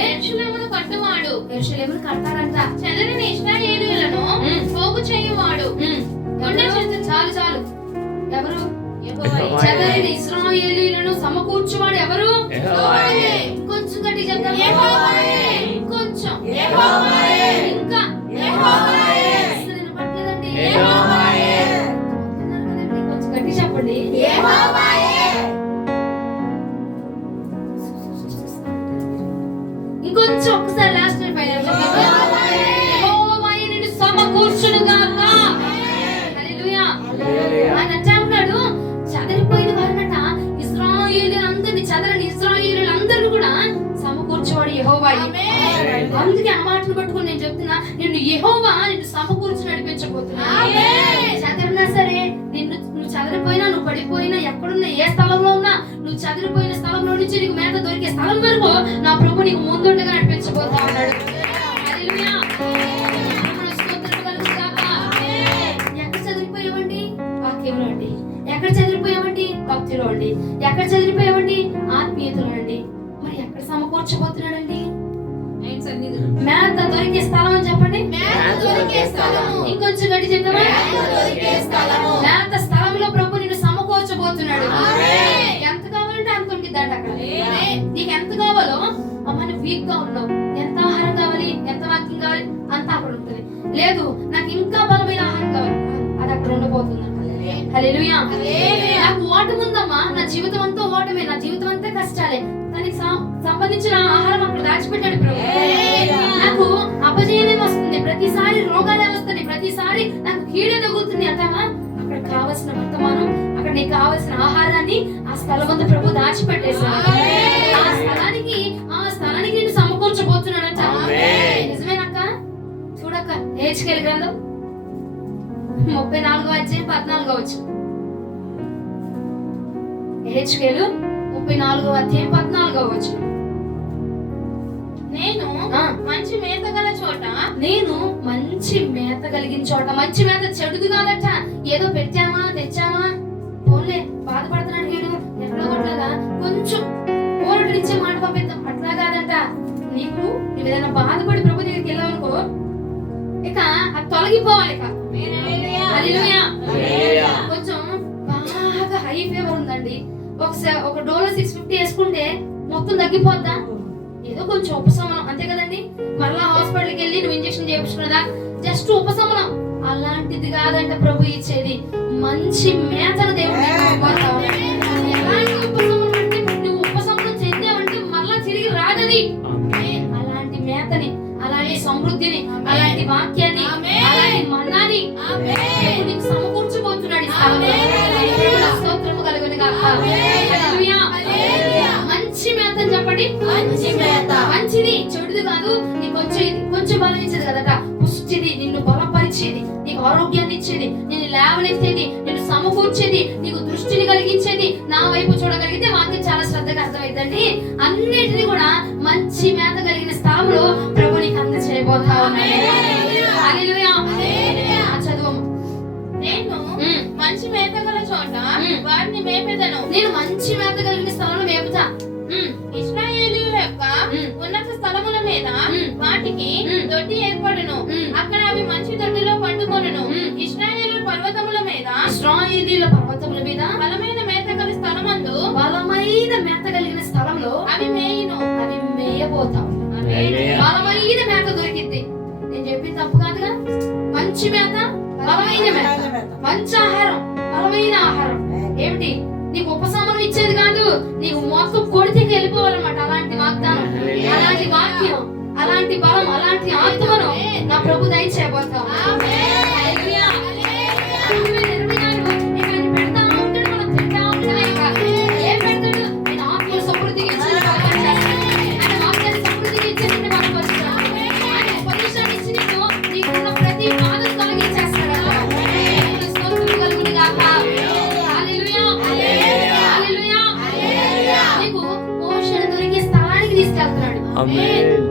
యెరూషలేమును కట్టువాడు, యెరూషలేమును కట్టారంట. చెదరిన ఇశ్రాయేలీయులను పోగు చేయువాడు. చాలు ఎవరు? చెదరిన ఇశ్రాయేలీయులను సమకూర్చువాడు ఎవరు? కొంచెం గట్టి చెప్తాం. కొంచెం ఇంకా పట్టలేదండి, కొంచెం గట్టి చెప్పండి. ఇంకొంచెం ఒక్కసారి లాస్ట్ సమకూర్చును గాక. హల్లెలూయా. ఆయన అంటే ఉన్నాడు, చదరిపోయిన వారినట ఇశ్రాయేలీయులందరినీ, చెదరని ఇశ్రాయేలీయులందరినీ కూడా సమకూర్చేవాడు యెహోవాయే. అందుకే ఆ మాటను పట్టుకొని నేను చెప్తున్నా, నిన్ను యెహోవా నిన్ను సమకూర్చి నడిపించబోతున్నా. చదరినా సరే, నువ్వు చదరిపోయినా, నువ్వు పడిపోయినా, ఎక్కడున్నా, ఏ స్థలంలో ఉన్నా, నువ్వు చదిరిపోయిన స్థలంలో నుంచి నీకు మేత దొరికే స్థలం వరకు నా ప్రభు నీకు ముందుండగా నడిపించబోతా ఉన్నాడు. హల్లెలూయా. ఎక్కడ చదిరిపోయావండి? వాక్యంలో అండి. ఎక్కడ చదిరిపోయావండి? భక్తిలో అండి. ఎక్కడ చదిరిపోయావండి? ఆత్మీయతలో అండి. మరి ఎక్కడ సమకూర్చబోతున్నాడండి? మేత దొరికే స్థలం అని చెప్పండి. మేత దొరికే స్థలము. ఇంకొంచెం గట్టి చెప్తామా? మేత దొరికే స్థలము. మేత స్థలంలో ప్రభు నిన్ను సమకూర్చబోతున్నాడు. ఆమేన్. ఎంత కావాలంటే అంత ఉంటుందంట అక్కడ. ఆమేన్. నీకు ఎంత కావాలో అమ్మని వీక్ గా ఉన్నావు, ఎంత ఆహారం కావాలి, ఎంత వాక్యం కావాలి అంత అక్కడ ఉంటుంది. లేదు నాకు ఇంకా బలమైన ఆహారం కావాలి, అది అక్కడ ఉండబోతుంది. హల్లెలూయా. నాకు ఓటమి ఉందమ్మా, నా జీవితం అంతా ఓటమే, నా జీవితం అంతా కష్టాలే, దానికి సంబంధించిన ఆహారం అక్కడ దాచిపెట్టాడు ప్రభు. నాకు అపజయమే వస్తుంది, ప్రతిసారి రోగాలే వస్తుంది, ప్రతిసారి నాకు కీడే తగులుతుంది అంటావా? అక్కడ కావలసిన వర్తమానం, అక్కడ నీకు కావలసిన ఆహారాన్ని ఆ స్థలమందు ప్రభు దాచిపెట్టేశాడు. ఆ స్థలానికి నేను సమకూర్చబోతున్నాడంట. నిజమేనక్క? చూడక్క, హెచ్కేల్ గ్రంథం 34వ అధ్యాయం 14వ వచనం. హెచ్కేలు 34వ అధ్యాయం 14వ వచనం. నేను మంచి మేత గల చోట, నేను మంచి మేత కలిగిన చోట. మంచి మేత చెడుది కాదట, ఏదో పెట్టామా తెచ్చామా పోన్లే బాధపడుతున్నాడు వీడు ఎక్కడో కొట్లాగా కొంచెం పోరడిచ్చే మాట పంపిద్దాం అట్లా కాదంట. నీకు నువ్వు ఏదైనా బాధపడి ప్రభు దగ్గరికి వెళ్ళావనుకో, ఇక అది తొలగిపోవాలి. ఇక హల్లెలూయా. కొంచెం బాగా హై ఫీవర్ ఉందండి, ఒక డోలో 650 వేసుకుంటే మొత్తం తగ్గిపోద్దా? ఏదో కొంచెం ఉపశమనం అంతే కదండి. మళ్ళా హాస్పిటల్కి వెళ్ళి నువ్వు ఇంజెక్షన్ చేయించుకున్నదా? జస్ట్ ఉపశమనం. అలాంటిది కాదంట ప్రభు ఇచ్చేది, మంచి మేతను దేవుడు. ఎలాంటి ఉపశమనం అంటే నువ్వు ఉపశమనం చెందావంటే మళ్ళా తిరిగి రాదది. అలాంటి మేతని, అలాంటి సమృద్ధిని, అలాంటి వాక్యాన్ని, అలాంటి మన్నాని దేవుడు నీకు సమకూర్చబోతున్నాడు. స్తోత్రము కలుగును గాక. హల్లెలూయా. మంచి మేత అని చెప్పండి. మంచి మేత. మంచిది, చెడుది కాదు. నీకు కొంచెం బలం ఇచ్చేది కదట, పుష్టిది, నిన్ను బలపరిచేది, నీకు ఆరోగ్యాన్ని ఇచ్చేది, నిన్ను లేవనెత్తేది, నిన్ను సమకూర్చేది, నీకు దృష్టిని కలిగించేది. నా వైపు చూడగలిగితే వాక్యం చాలా శ్రద్ధగా అర్థమైందండి. అన్నిటిని కూడా మంచి మేత కలిగిన స్థలంలో ప్రభు నీకు అందజేయబోతా ఉన్నాడు. హల్లెలూయా. చదువు. నేను మంచి మేత గల చోట వారిని మేపెదను. నేను మంచి మేత కలిగిన స్థలంలో మేపుతా. ఇశ్రాయేలీయుల యొక్క ఉన్నత స్థలముల మీద వాటికి దొడ్డి ఏర్పడును. అక్కడ అవి మంచి దొడ్డిలో పండుకొనును. ఇశ్రాయేలు పర్వతముల మీద బలమైన మేత కలిగిన స్థలమందు, బలమైన మేత కలిగిన స్థలంలో అవి మేయును. అవి మేయబోతాం. బలమైన మేత దొరికింది. నేను చెప్పింది తప్పు కాదుగా. మంచి మేత, బలమైన మేత, మంచి ఆహారం, బలమైన ఆహారం. ఏమిటి? నీకు ఉపశమనం ఇచ్చేది కాదు, నీకు మొత్తం కొడితే వెళ్ళిపోవాలన్నమాట. అలాంటి వాగ్దానం, అలాంటి వాక్యం, అలాంటి బలం, అలాంటి ఆత్మను నా ప్రభు దయచేయబోతాం. హల్లెలూయా. 2024 ఇక ఆయన పెడతా ఉంటాడు, మనం తింటా ఉంటాం. ఇక ఏం పెడతాడు? ఆయన ఆత్మను సమృద్ధిగా ఇచ్చి ఆయన వాక్యాన్ని సమృద్ధిగా ఇచ్చి నిన్ను బలపరుస్తాడు. ఆయన ఉపదేశాన్ని ఇచ్చి నీకున్న ప్రతి బాధను తొలగించేస్తాడు. స్తోత్రం కలుగును గాక. హల్లెలూయా. హల్లెలూయా. నీకు పోషణ దొరికే స్థలానికి తీసుకెళ్తున్నాడు.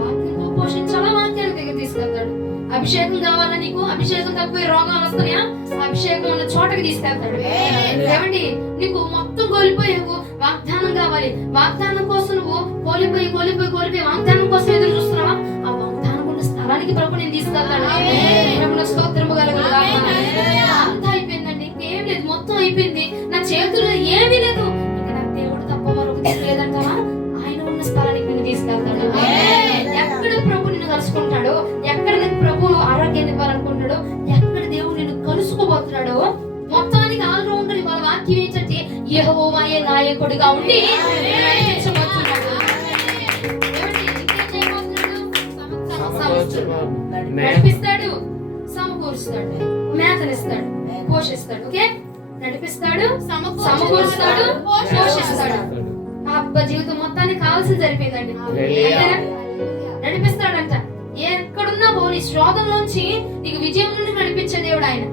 వాక్యంతో పోషించాలా, వాక్యాన్ని దగ్గర తీసుకెళ్తాడు. అభిషేకం కావాలా నీకు? అభిషేకం తక్కువ రోగాలు వస్తున్నాయా? అభిషేకం ఉన్న చోటకి తీసుకెళ్తాడు. ఏమండి, నీకు మొత్తం కోల్పోయావు, వాగ్దానం కావాలి. వాగ్దానం కోసం నువ్వు కోల్పోయి వాగ్దానం కోసం ఎదురు చూస్తున్నావా? ఆ వాగ్దానం ఉన్న స్థలానికి ప్రభు నేను తీసుకెళ్తాడు. ప్రభువుకు స్తోత్రము కలుగును గాక. అంతా అయిపోయిందండి, ఇంకేం లేదు, మొత్తం అయిపోయింది. నా చేతుల్లో ఏమీ లేదు, ఇక నాకు దేవుడు తప్ప మరొకటి లేదంటావా? ఆయన ఉన్న స్థలానికి నేను తీసుకెళ్తాడు. ఎక్కడ ప్రభు నిన్ను కలుసుకుంటాడో, ఎక్కడ నీకు ప్రభు ఆరోగ్యాన్ని ఇవ్వాలనుకుంటాడో, ఎక్కడ దేవుడు నిన్ను కలుసుకోబోతున్నాడో, మొత్తానికి ఆల్ రౌండర్ ఇవాళ వాక్యం ఏంటంటే యెహోవాయే నాయకుడిగా ఉండి నడిపించబోతున్నాడు. ఏమండి, ఇంకేం చేయబోతున్నాడు? నడిపిస్తాడు, సమకూరుస్తాడు, మేతనిస్తాడు, పోషిస్తాడు. ఓకే, నడిపిస్తాడు, సమకూరుస్తాడు, పోషిస్తాడు. అబ్బా, జీవితం మొత్తానికి కావాల్సింది సరిపోయిందండి. నడిపిస్తాడంట. ఎక్కడున్నా పోనీ శోధంలోంచి నీకు విజయం నుండి నడిపించే దేవుడు ఆయన.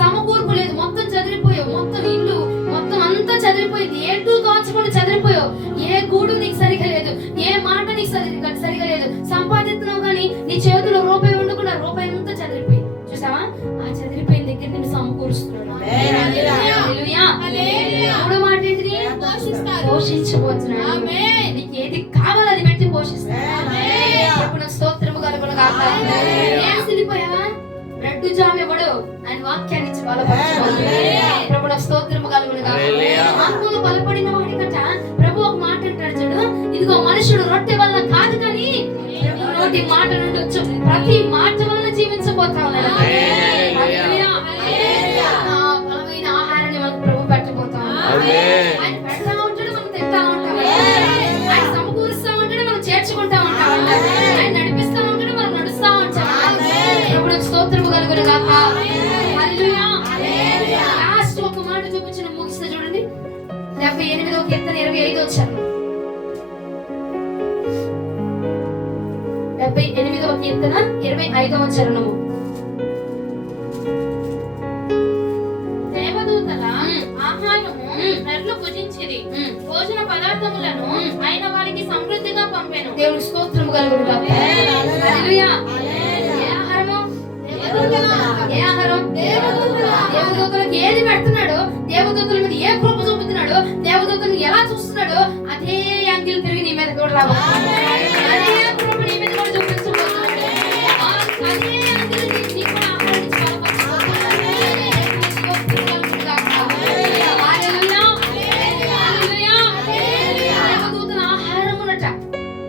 సమకూర్పు లేదు, మొత్తం చదిరిపోయావు, మొత్తం ఇల్లు మొత్తం అంతా చదిరిపోయింది, ఏ టూ కాల్చకుండా చదిరిపోయావు, ఏ గూడు నీకు సరిగా లేదు, ఏ మాట నీకు సరిగా లేదు, సంపాదిస్తున్నావు కానీ నీ చేతిలో రూపాయి ఉండకుండా రూపాయి అంతా చదిరిపోయింది. చూసావా? ఆ చదిరిపోయిన దగ్గర నేను సమకూరుస్తున్నాడు. మూడో మాట ఏంటిది? పోషించబోతున్నాడు. నీకు ఏది కావాలో అది పెట్టి పోషిస్తాడు. స్తోత్రము కలుగును గాక. వెళ్ళిపోయావా బ్రెడ్ జామ్ ఇవ్వడు, ఆయన వాక్యాన్ని ఇచ్చి బలపరచు. ప్రభు స్తోత్రము కలుగును గాక. ఆత్మలో బలపడిన వాడికట ప్రభు ఒక మాట అంటాడు చూడు, ఇదిగో మనుషుడు రొట్టె వల్ల కాదు కానీ ప్రభు నోటి మాట నుండి వచ్చి ప్రతి మాట వలన జీవించబోతా ఉన్నాడు. హల్లెలూయా. ఆ బలమైన ఆహారాన్ని మనకు ప్రభు పెట్టబోతా ఉన్నాడు. ఆయన పెడతా ఉంటాడు, మనం తింటా ఉంటాం. ఆయన సమకూరుస్తా ఉంటాడు, మనం చేర్చుకుంటా ఉంటాం. ఆయన నడిపిస్తా ఉంటాడు, మనం నడుస్తా ఉంటాం. ప్రభువుకు స్తోత్రము కలుగును గాక. హల్లెలూయా. లాస్ట్ ఒక మాట చూపించిన ముగిస్తే చూడండి, 78వ కీర్తన 25వ వచనం. 78వ కీర్తన 25వ చరణము. దేవదూతల ఆహారము నరులు భుజించిరి, భోజన పదార్థములను ఆయన వారికి సమృద్ధిగా పంపెను. దేవుని స్తోత్రము కలుగును గాక. హల్లెలూయా. ఏ ఆహారము? ఏ ఆహారం? దేవదూతలకు ఏది పెడుతున్నాడు, దేవదూతల మీద ఏ కృప చూపుతున్నాడు, దేవదూతలను ఎలా చూస్తున్నాడు, అదే యాంగిల్ తిరిగి నీ మీద కూడా రావాలి. అదే కృప నీ మీద కూడా చూపించబోతున్నాడు. అదే యాంగిల్ నీ కూడా ఆహ్వానించి బలపరచబోతున్నాడు. దేవుని స్తోత్రము కలుగును గాక. హల్లెలూయా. హల్లెలూయా. దేవదూతల ఆహారమునట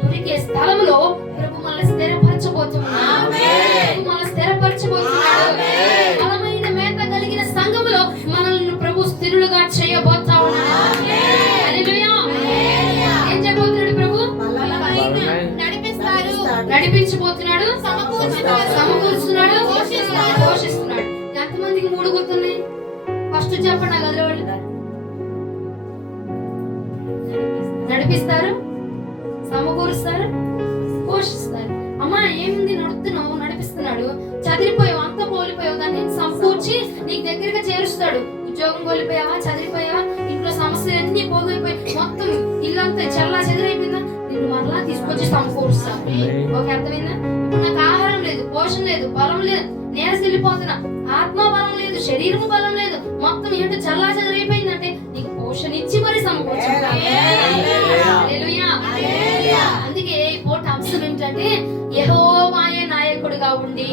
దొరికే స్థలములో ప్రభు మనల్ని స్థిరపరచబోతున్నాడు. ప్రభు మనల్ని స్థిరపరచబోతున్నాడు. బలమైన మేత కలిగిన సంఘములో మనల్ని ప్రభు స్థిరులుగా చేయబోతా ఉన్నాడు. హల్లెలూయా. ఏం చేయబోతున్నాడు ప్రభు? నడిపించబోతున్నాడు, సమకూర్చున్నాడు, పోషిస్తున్నాడు. ఎంతమందికి 3 గుర్తున్నాయి? ఫస్ట్ చెప్పండి నాకు అదిరేవాళ్ళు. నడిపిస్తారు, సమకూరుస్తారు, పోషిస్తారు. అమ్మా ఏముంది, నడుస్తున్నావు, నడిపిస్తున్నాడు, చదిరిపోయావు, అంతా కోల్పోయావు, దాన్ని సమకూర్చి నీకు దగ్గరగా చేరుస్తాడు. ఉద్యోగం కోల్పోయావా, చదిరిపోయావా, ఇంట్లో సమస్యలన్నీ పోగైపోయి మొత్తం ఇల్లంతా చల్లా చెదిరైపోయిందా, నిన్ను మరలా తీసుకొచ్చి సమకూరుస్తాను. ఓకే, అర్థమైందా? ఇప్పుడు నాకు ఆహారం లేదు, పోషణ లేదు, బలం లేదు, నీరసి వెళ్ళిపోతున్నా, ఆత్మ బలం లేదు, శరీరము బలం లేదు, మొత్తం ఏంటో చల్లా చెదిరైపోయిందంటే నీకు పోషణ ఇచ్చి మరి సమకూర్చుంటా. హల్లెలూయా. అందుకే ఈ పూట అంశం ఏంటంటే యెహోవాయే నాయకుడిగా ఉండి,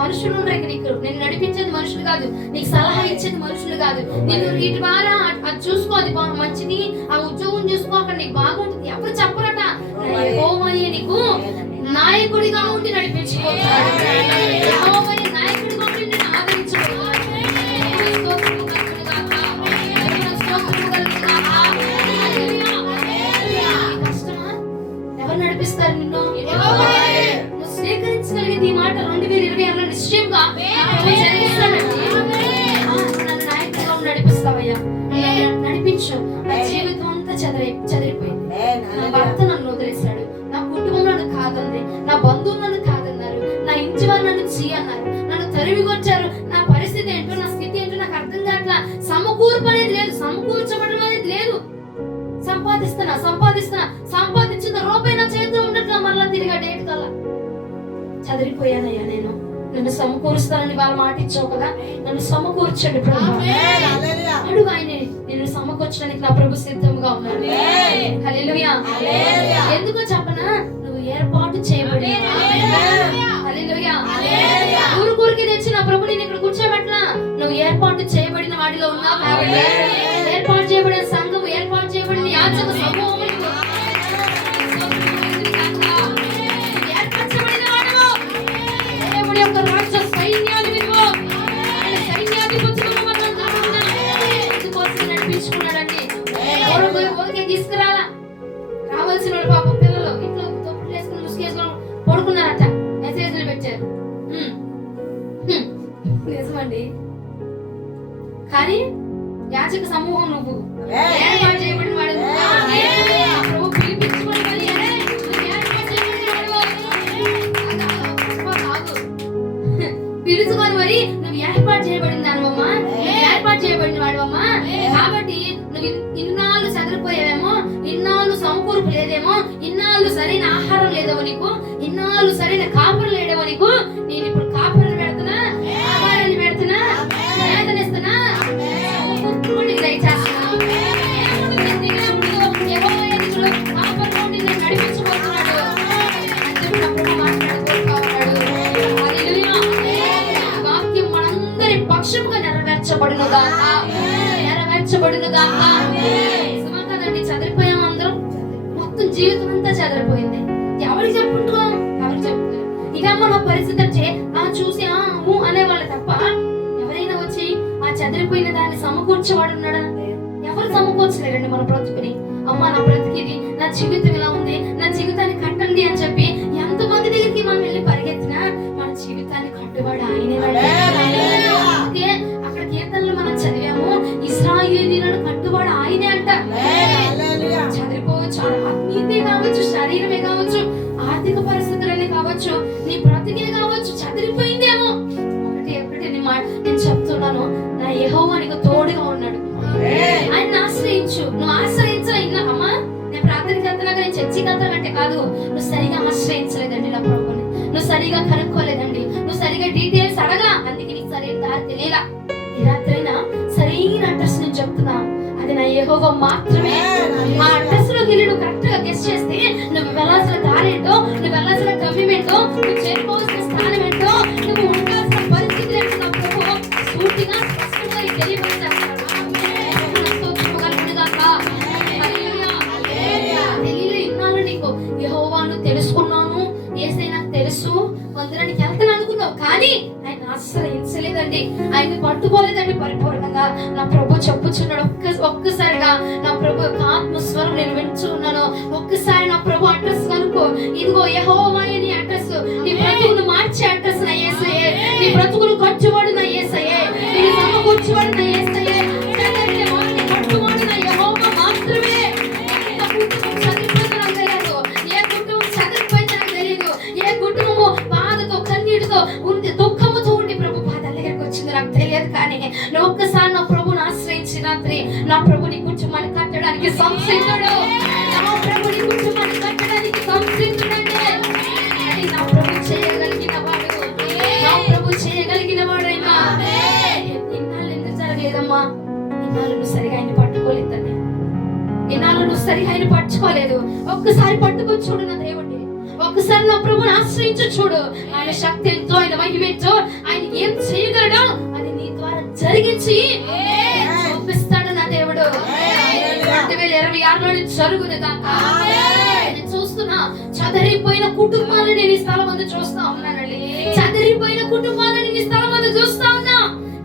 మనుషులు ఉండరు నీకు, నేను నడిపించేది మనుషులు కాదు, నీకు సలహా ఇచ్చేది మనుషులు కాదు, నేను వీటి ద్వారా అది చూసుకో, అది మంచిది, ఆ ఉద్యోగం చూసుకో, అక్కడ నీకు బాగుంటుంది, ఎప్పుడు చెప్పరట. యెహోవాయే నీకు నాయకుడిగా ఉండి నడిపించుకోవాలి. యెహోవాయే నాయకుడిగా ఉండి నిన్ను ఆదరించుకోవాలి. స్తోత్రము కలుగును గాక. స్తోత్రము కలుగును గాక. హల్లెలూయా. కష్టమా? ఎవరు నడిపిస్తారు నిన్ను? నువ్వు స్వీకరించగలిగితే ఈ మాట 2026లో నిశ్చయంగా జరిగిస్తానండి. నన్ను నాయకుడిగా నడిపిస్తావయ్యా, నడిపించు. నా జీవితం అంతా చెదిరిపోయింది, నా భర్త నన్ను వదిలేశాడు, నా కుటుంబం నన్ను కాదంది, నా బంధువులు నన్ను కాదన్నారు, నా ఇంటి వారు నన్ను చీ అన్నారు, నన్ను తరిమికొచ్చారు, నా పరిస్థితి ఏంటో, నా స్థితి ఏంటో నాకు అర్థం కావట్లా, సమకూర్పు అనేది లేదు, సమకూర్చబడడం అనేది లేదు. సంపాదిస్తున్నా సంపాదించిన రూపాయి నా చేతిలో ఉండట్లా, మరలా తిరిగా డేట్ కల్లా చదిరిపోయానయ్యా, నేను నన్ను సమకూరుస్తానని వాళ్ళ మాట ఇచ్చావు కదా, నన్ను సమకూర్చండి ప్రభు. అడుగు ఆయనే, నేను సమకూర్చడానికి నా ప్రభు సిద్ధంగా ఉన్నాడు. హల్లెలూయా. ఎందుకో చెప్పనా, నువ్వు ఏర్పాటు చేయబడి, హల్లెలూయా, ఊరికి తెచ్చి నా ప్రభు నేను ఇక్కడ కూర్చోబెట్టినా, నువ్వు ఏర్పాటు చేయబడిన వాడిలో ఉన్నావు కాబట్టి, ఏర్పాటు చేయబడిన సంఘం, ఏర్పాటు చేయబడిన యాజక సమూహం, ఏర్పరచబడిన వాడు దేవుడి యొక్క రాజ్య సైన్యాధిపతిగా, సైన్యాధిపతులుగా నడిపించుకున్నాడండి. ఊరికే తీసుకురాలా, కావాల్సిన వాళ్ళు పాపం పిల్లలు ఇంట్లో తొప్పుడు వేసుకుని ముసుకేసుకుని పడుకున్నారట, మెసేజ్లు పెట్టారు. నిజమండి. కానీ యాజక సమూహం నువ్వు, ఏర్పాటు చేయబడిన వాడు, ప్రభు పిలిపించుకొని మరి ఏర్పాటు చేయబడిన వాడు, పిలుచుకొని మరి నువ్వు ఏర్పాటు చేయబడిన దానివమ్మా, ఏర్పాటు చేయబడిన వాడువమ్మా. కాబట్టి నువ్వు ఇన్నాళ్ళు చదిరిపోయావేమో, ఇన్నాళ్ళు సమకూర్పు లేదేమో, ఇన్నాళ్ళు సరైన ఆహారం లేదేమో నీకు, ఇన్నాళ్ళు సరైన కాపురం లేదేమో నీకు, నేను ఇప్పుడు కాపురం పెడుతున్నా, ఆహారాన్ని పెడుతున్నా, వేదనిస్తున్నా, దయచేస్తున్నా. నడిపించబోతున్నాడు అని చెప్పి మాట్లాడుకోవాలి. సంతోషముగా నెరవేర్చబడును గాక, నెరవేర్చబడును గాక. నిజమా కదండి? చదిరిపోయాం అందరం, మొత్తం జీవితం అంతా చదిరిపోయింది. ఎవరికి చెప్పుకుంటున్నాం? ఎవరికి చెప్పుకోలేదు. ఇక మన పరిస్థితి అంటే చూసి అనేవాళ్ళు తప్ప ఎవరైనా వచ్చి ఆ చదిరిపోయిన దాన్ని సమకూర్చేవాడు ఉన్నాడా? ఎవరు సమకూర్చలేరండి మన బ్రతుకుని. అమ్మ నా బ్రతికిది, నా జీవితం ఇలా ఉంది, నా జీవితాన్ని కట్టండి అని చెప్పి ఎంతమంది దగ్గరికి మనం వెళ్ళి పరిగెత్తినా మన జీవితాన్ని కట్టుబడి ఆయనే. అక్కడ కీర్తనలు మనం చదివాము, ఇశ్రాయేలీయులను కట్టుబడి ఆయనే అంట. చదిరిపోవచ్చు, ఆత్మీయతే కావచ్చు, శరీరమే కావచ్చు, ఆర్థిక పరిస్థితులనే కావచ్చు, నీ బ్రతికే కావచ్చు, చదిరిపోయిందేమో. ఒకటి నేను చెప్తున్నాను, నా యెహోవా నీకు తోడుగా ఉన్నాడు. ఆయన ఆశ్రయించు. నువ్వు ఆశ్రయించమ్మా. నేను ప్రార్థన చేస్తున్నాగా, నేను చర్చికి వెళ్తానంటే కాదు, నువ్వు సరిగా ఆశ్రయించలేదండి నా ప్రభుని, నువ్వు సరిగా కనుక్కోలేదండి, నువ్వు సరిగా డీటెయిల్స్ అడగా, అందుకే నీకు సరైన దారి తెలియలా. ఈ రాత్రైనా సరైన అడ్రస్ నేను చెప్తున్నా, అది నా యెహోవా మాత్రమే. ఆ అడ్రస్ లోకి వెళ్ళి నువ్వు కరెక్ట్ గా గెస్ చేస్తే నువ్వు వెళ్ళాల్సిన దారి ఏంటో, నువ్వు వెళ్ళాల్సిన గమ్యం ఏంటో, నువ్వు చేరుకోవాల్సిన స్థానం ఏంటో, నువ్వు ఉండాల్సిన పరిస్థితి ఏంటో నా ప్రభు పూర్తిగా స్పష్టంగా తెలియపరుస్తాడు. యెహోవాను తెలుసుకున్నాను, యేసయ్య నాకు తెలుసు, మందిరానికి వెళ్తాను అనుకున్నావు, కానీ ఆయన ఆశ్రయించలేదండి, ఆయన్ని పట్టుకోలేదండి పరిపూర్ణంగా. నా ప్రభు చెప్పుచున్నాడు, ఒక్కసారిగా నా ప్రభు యొక్క ఆత్మస్వరం నేను వింటూ ఉన్నాను. ఒక్కసారి నా ప్రభు అడ్రస్ కనుక్కో. ఇదిగో యెహోవా అని అడ్రస్, నీ బ్రతుకును మార్చే అడ్రస్ నా యేసయ్యే, నీ బ్రతుకును ఖర్చువాడు నా యేసయ్యే, నీ సమకూర్చువాడు నా యేసయ్యే, కట్టువాడు నా యెహోవా మాత్రమే. ఏ కుటుంబము బాధతో కన్నీటితో ఉండి దుఃఖముతో ఉండి ప్రభు పాదాల దగ్గరికి వచ్చింది నాకు తెలియదు, కానీ నువ్వు ఒక్కసారి నా ప్రభుని ఆశ్రయించి రాత్రి నా ప్రభుని కుటుంబాన్ని కట్టడానికి సంసిద్ధుడు, నా ప్రభుని కుటుంబాన్ని కట్టడానికి సంసిద్ధుడండి. నా ప్రభు చేయగలిగిన వాడు, నా ప్రభు చేయగలిగిన వాడైనా. ఇన్నాళ్ళు ఎందుకు జరగలేదమ్మా? ఇన్నాళ్ళు నువ్వు సరిగా ఆయన పట్టుకోలేదండి, ఇన్నాళ్ళు నువ్వు సరిగా ఆయన పట్టుకోలేదు. ఒక్కసారి పట్టుకొని చూడు నా దేవుడిని, ఒక్కసారి నా ప్రభుని ఆశ్రయించు చూడు. ఆయన శక్తి ఎంతో, ఆయన మహిమ ఎంతో, ఆయన ఏం చేయగలడో అది నీ ద్వారా జరిగించి చూపిస్తాడు నా దేవుడు. 2026 జరుగును గాక. నేను చూస్తున్నా చదిరిపోయిన కుటుంబాలను నేను ఈ స్థలం ముందు చూస్తా ఉన్నానండి, చదిరిపోయిన కుటుంబాలను ఈ స్థలం ముందు చూస్తా ఉన్నా.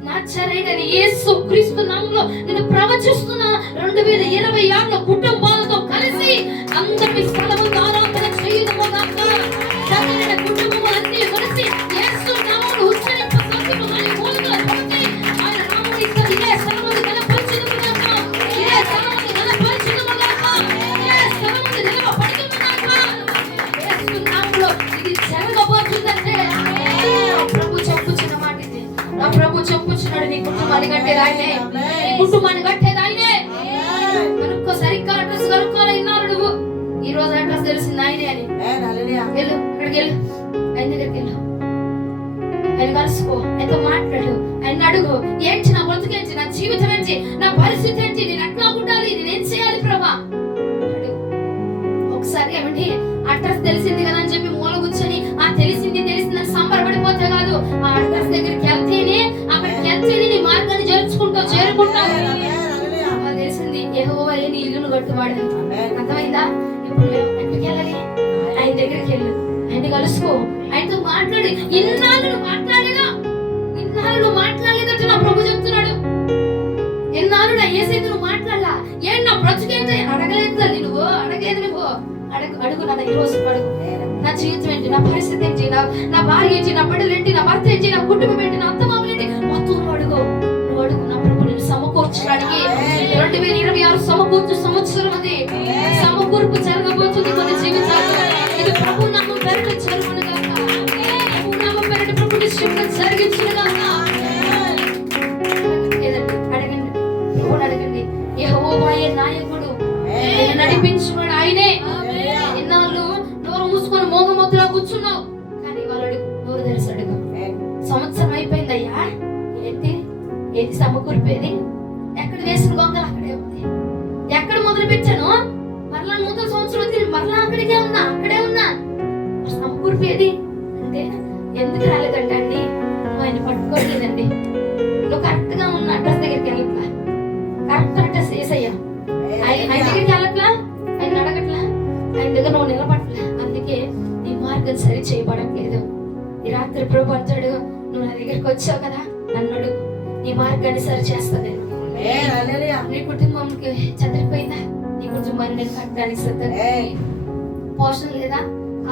నజరేయుడైన యేసు క్రీస్తు నామములో నేను ప్రవచిస్తున్నా, 2026 కుటుంబాలతో కలిసి అందరి స్థలం ముందు ఆరాధన చేయుదుము గాక. చదిరిన కుటుంబములన్నీ కలిసి యేసు నామమును ఉచ్చరింప సత్యములని మూలుగుల పలికి ఆయన నామమును ఇదే స్థలం ముందు కనపరచుదుము గాక, ఇదే స్థలం ముందు కనపరచుదుము గాక, ఇదే స్థలం ముందు నిలబడుదుము గాక. యేసు నామములో ఇది జరగబోతుందంటే ప్రభు చెప్పుచున్న మాట ఇది. నా ప్రభు చెప్పుచున్నాడు, నీ కుటుంబాన్ని కట్టేది ఆయనే, నీ కుటుంబాన్ని కట్టేది ఆయనే. కనుక్కో, సరిగ్గా అడ్రస్ కనుక్కోవాలి. ఇన్నాళ్ళు నువ్వు ఈ రోజు అడ్రస్ తెలిసింది ఆయనే అని వెళ్ళు, అక్కడికి వెళ్ళు, ఆయన దగ్గరికి వెళ్ళు, ఆయన కలుసుకో, ఆయనతో మాట్లాడు, ఆయన అడుగు, ఏంటి నా బ్రతుకేంటి, నా జీవితం ఏంటి, నా పరిస్థితి ఏంటి, నేను ఎట్లా ఉండాలి, నేనేం చేయాలి ప్రభా అడుగు. ఒకసారి ఏమండి అడ్రస్ తెలిసింది కదా అని చెప్పి మూల కూర్చొని తెలిసిందని సంబరపడిపోతే కాదు, ఆ అడ్రస్ దగ్గరికి వెళ్తేనే, అక్కడికి వెళ్తేనే నీ మార్గాన్ని చేరుకుంటావు. తెలిసింది యెహోవా నీ ఇల్లును కట్టువాడు. అర్థమైందా? ఇప్పుడు ఎక్కడికి వెళ్ళాలి? ఆయన దగ్గరికి వెళ్ళు, ఆయన కలుసుకో, ఆయనతో మాట్లాడి. ఇన్నాళ్ళు నువ్వు మాట్లాడలేదంటే నా ప్రభు చెప్తున్నాడు, ఎన్నాళ్ళు నా యేసయ్యతో నువ్వు మాట్లాడలా, ఏం నా బ్రతుకేంటి అడగలేదు తల్లి, నువ్వు అడుగు నా ఈ రోజు అడుగు. నా జీవితం ఏంటి, నా పరిస్థితి ఏంటి, నా భార్య ఏంటి, నా బిడ్డలు ఏంటి, నా భర్త ఏంటి, నా కుటుంబం ఏంటి, నా అత్తమామలు ఏంటి, మొత్తం నువ్వు అడుగు. నా ప్రభు నేను సమకూర్చడానికి 2026 సమకూర్చు సంవత్సరం, అది సమకూర్పు జరగబోతుంది మన జీవితాల్లో. ఇది ప్రభు నామం పేరిట జరుగును గాక, ప్రభు నామం పేరిట ప్రభు నిశ్చయంగా జరిగించును గాక. అడగండి, ప్రభువుని అడగండి. యెహోవాయే నాయకుడు, ఆయన నడిపించువాడు ఆయనే. ఎన్నాళ్ళు నోరు మూసుకొని మోగమొద్దులా కూర్చున్నావు, కానీ వాళ్ళు నోరు తెరిచి అడుగు. సంవత్సరం అయిపోయిందయ్యా, ఏది సమకూర్పేది? ఎక్కడ వేసిన గొంగలు అక్కడే ఉంది. ఎక్కడ మొదలు పెట్టాను మరలా నూతన సంవత్సరం వచ్చింది, మరలా అక్కడే ఉన్నా. సమకూర్పేది అంటే ఎందుకు రాలేదంటే అండి, నువ్వు ఆయన పట్టుకోలేదండి, నువ్వు నీ మార్గాన్ని సరి చేస్తాను. నీ కుటుంబంకి చదిరిపోయిందా? నీ కుటుంబాన్ని నేను కట్టడానికి సిద్ధంగా. పోషణ లేదా,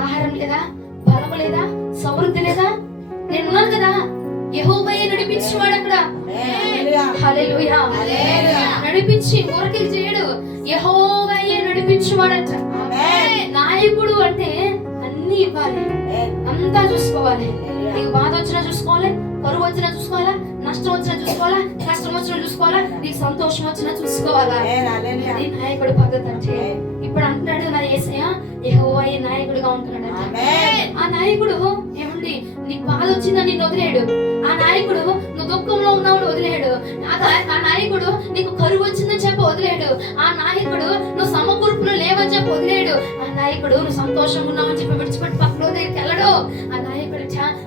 ఆహారం లేదా, బలం లేదా, సమృద్ధి లేదా, నేను ఉన్నాను కదా. యెహోవాయే నడిపించేవాడు అక్కడ. హల్లెలూయా. నడిపించి ఊరకే చేయడు, యెహోవాయే నడిపించేవాడంట. నాయకుడు అంటే అన్ని ఇవ్వాలి, అంతా చూసుకోవాలి. నీకు బాధ వచ్చినా చూసుకోవాలి, కరువు వచ్చినా చూసుకోవాలా, నష్టం వచ్చినా చూసుకోవాలా, కష్టం వచ్చినా చూసుకోవాలా, నీకు సంతోషం వచ్చినా చూసుకోవాలా. అది నాయకుడు పద్ధతి అంటే. ఇప్పుడు అంటున్నాడు నా యేసయ్య యెహోవాయే నాయకుడిగా ఉంటున్నాడు. ఆ నాయకుడు ఏమండి, నీకు బాధ వచ్చిందా నిన్ను వదిలేడు. ఆ నాయకుడు నువ్వు దుఃఖంలో ఉన్నావు వదిలేడు. ఆ నాయకుడు నీకు కరువు వచ్చిందని చెప్పి వదిలేడు. ఆ నాయకుడు నువ్వు సమకూర్పులు లేవని చెప్పి వదిలేడు. ఆ నాయకుడు నువ్వు సంతోషంగా ఉన్నావని చెప్పి విడిచిపెట్టి పక్కన దగ్గరికి వెళ్ళడు. ఆ నాయకుడు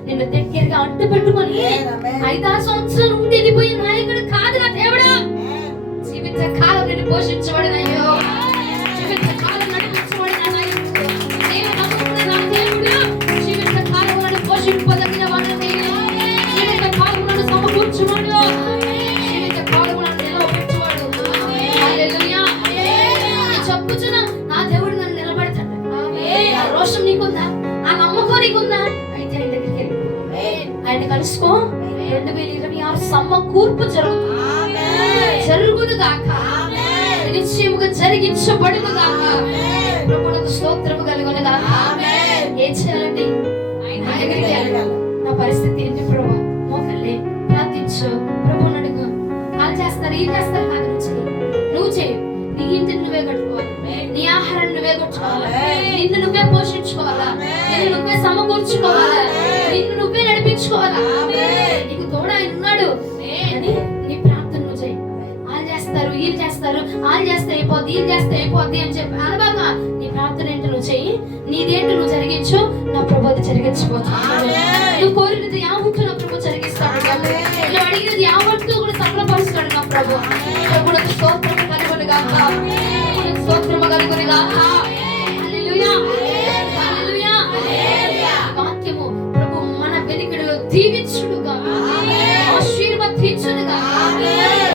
నిన్ను దగ్గరగా అడ్డు పెట్టుకొని 5-6 సంవత్సరాలు ఉండి వెళ్ళిపోయే నాయకుడు కాదు నా దేవుడు. జీవిత కాలం నిన్ను పోషించబడిన జీవిత కాలం నడిపించబడిన నాయకుడు. నేను నమ్ముకున్న నా దేవుడు జీవిత కాలం నన్ను పోషింపదగిన వాడు. జీవిత కాలం నన్ను సమకూర్చువాడు. జీవిత కాలం నన్ను నిలవబెట్టువాడు. హల్లెలూయా. చెప్పుచున నా దేవుడు నన్ను నిలబెడతాడు. ఆ రోషం నీకుందా? ఆ నమ్మకం నీకుందా? అయితే ఆయన దగ్గరికి వెళ్ళి ఆయన కలుసుకో. 2026 సమకూర్పు జరుగును గాక, నిశ్చయముగా జరిగించబడును గాక. ప్రభువుకు స్తోత్రము కలుగును గాక. ఏం చేయాలండి? ఆయన దగ్గరికి వెళ్ళాలి. నా పరిస్థితి ఏంటి ప్రభు? మోకళ్ళే ప్రార్థించు, ప్రభువుని అడుగు. వాళ్ళు చేస్తారు, ఏం చేస్తారు కాదు, నువ్వు చేయి. నీ ఇంటిని నువ్వే కట్టుకోవాలి, నీ ఆహారాన్ని నువ్వే కట్టుకోవాలి, నిన్ను నువ్వే పోషించుకోవాలా, నిన్ను నువ్వే సమకూర్చుకోవాలా, నిన్ను నువ్వే నడిపించుకోవాలా. నీకు తోడు ఆయన ఉన్నాడు అని నీ ప్రార్థన నువ్వు చేయి. వాళ్ళు చేస్తారు, వీళ్ళు చేస్తారు, వాళ్ళు చేస్తే అయిపోద్ది, వీళ్ళు చేస్తే అయిపోద్ది అని చెప్పి అనబాక నీ ప్రార్థన ఏంటో నువ్వు చెయ్యి. నీదేంటో నువ్వు జరిగించు, నా ప్రభు అది జరిగించబోతున్నాడు. నువ్వు కోరినది యావత్తు నా ప్రభు జరిగిస్తాడు. నువ్వు అడిగినది యావత్తు కూడా సఫలపరుస్తాడు నా ప్రభు. ప్రభువుకు స్తోత్రము కలుగును గాక, ప్రభువుకు స్తోత్రము కలుగును గాక. హల్లెలూయా, హల్లెలూయా. వాక్యము ప్రభు మన వెనుకలో దీవించును గాక, ఆశీర్వదించును గాక.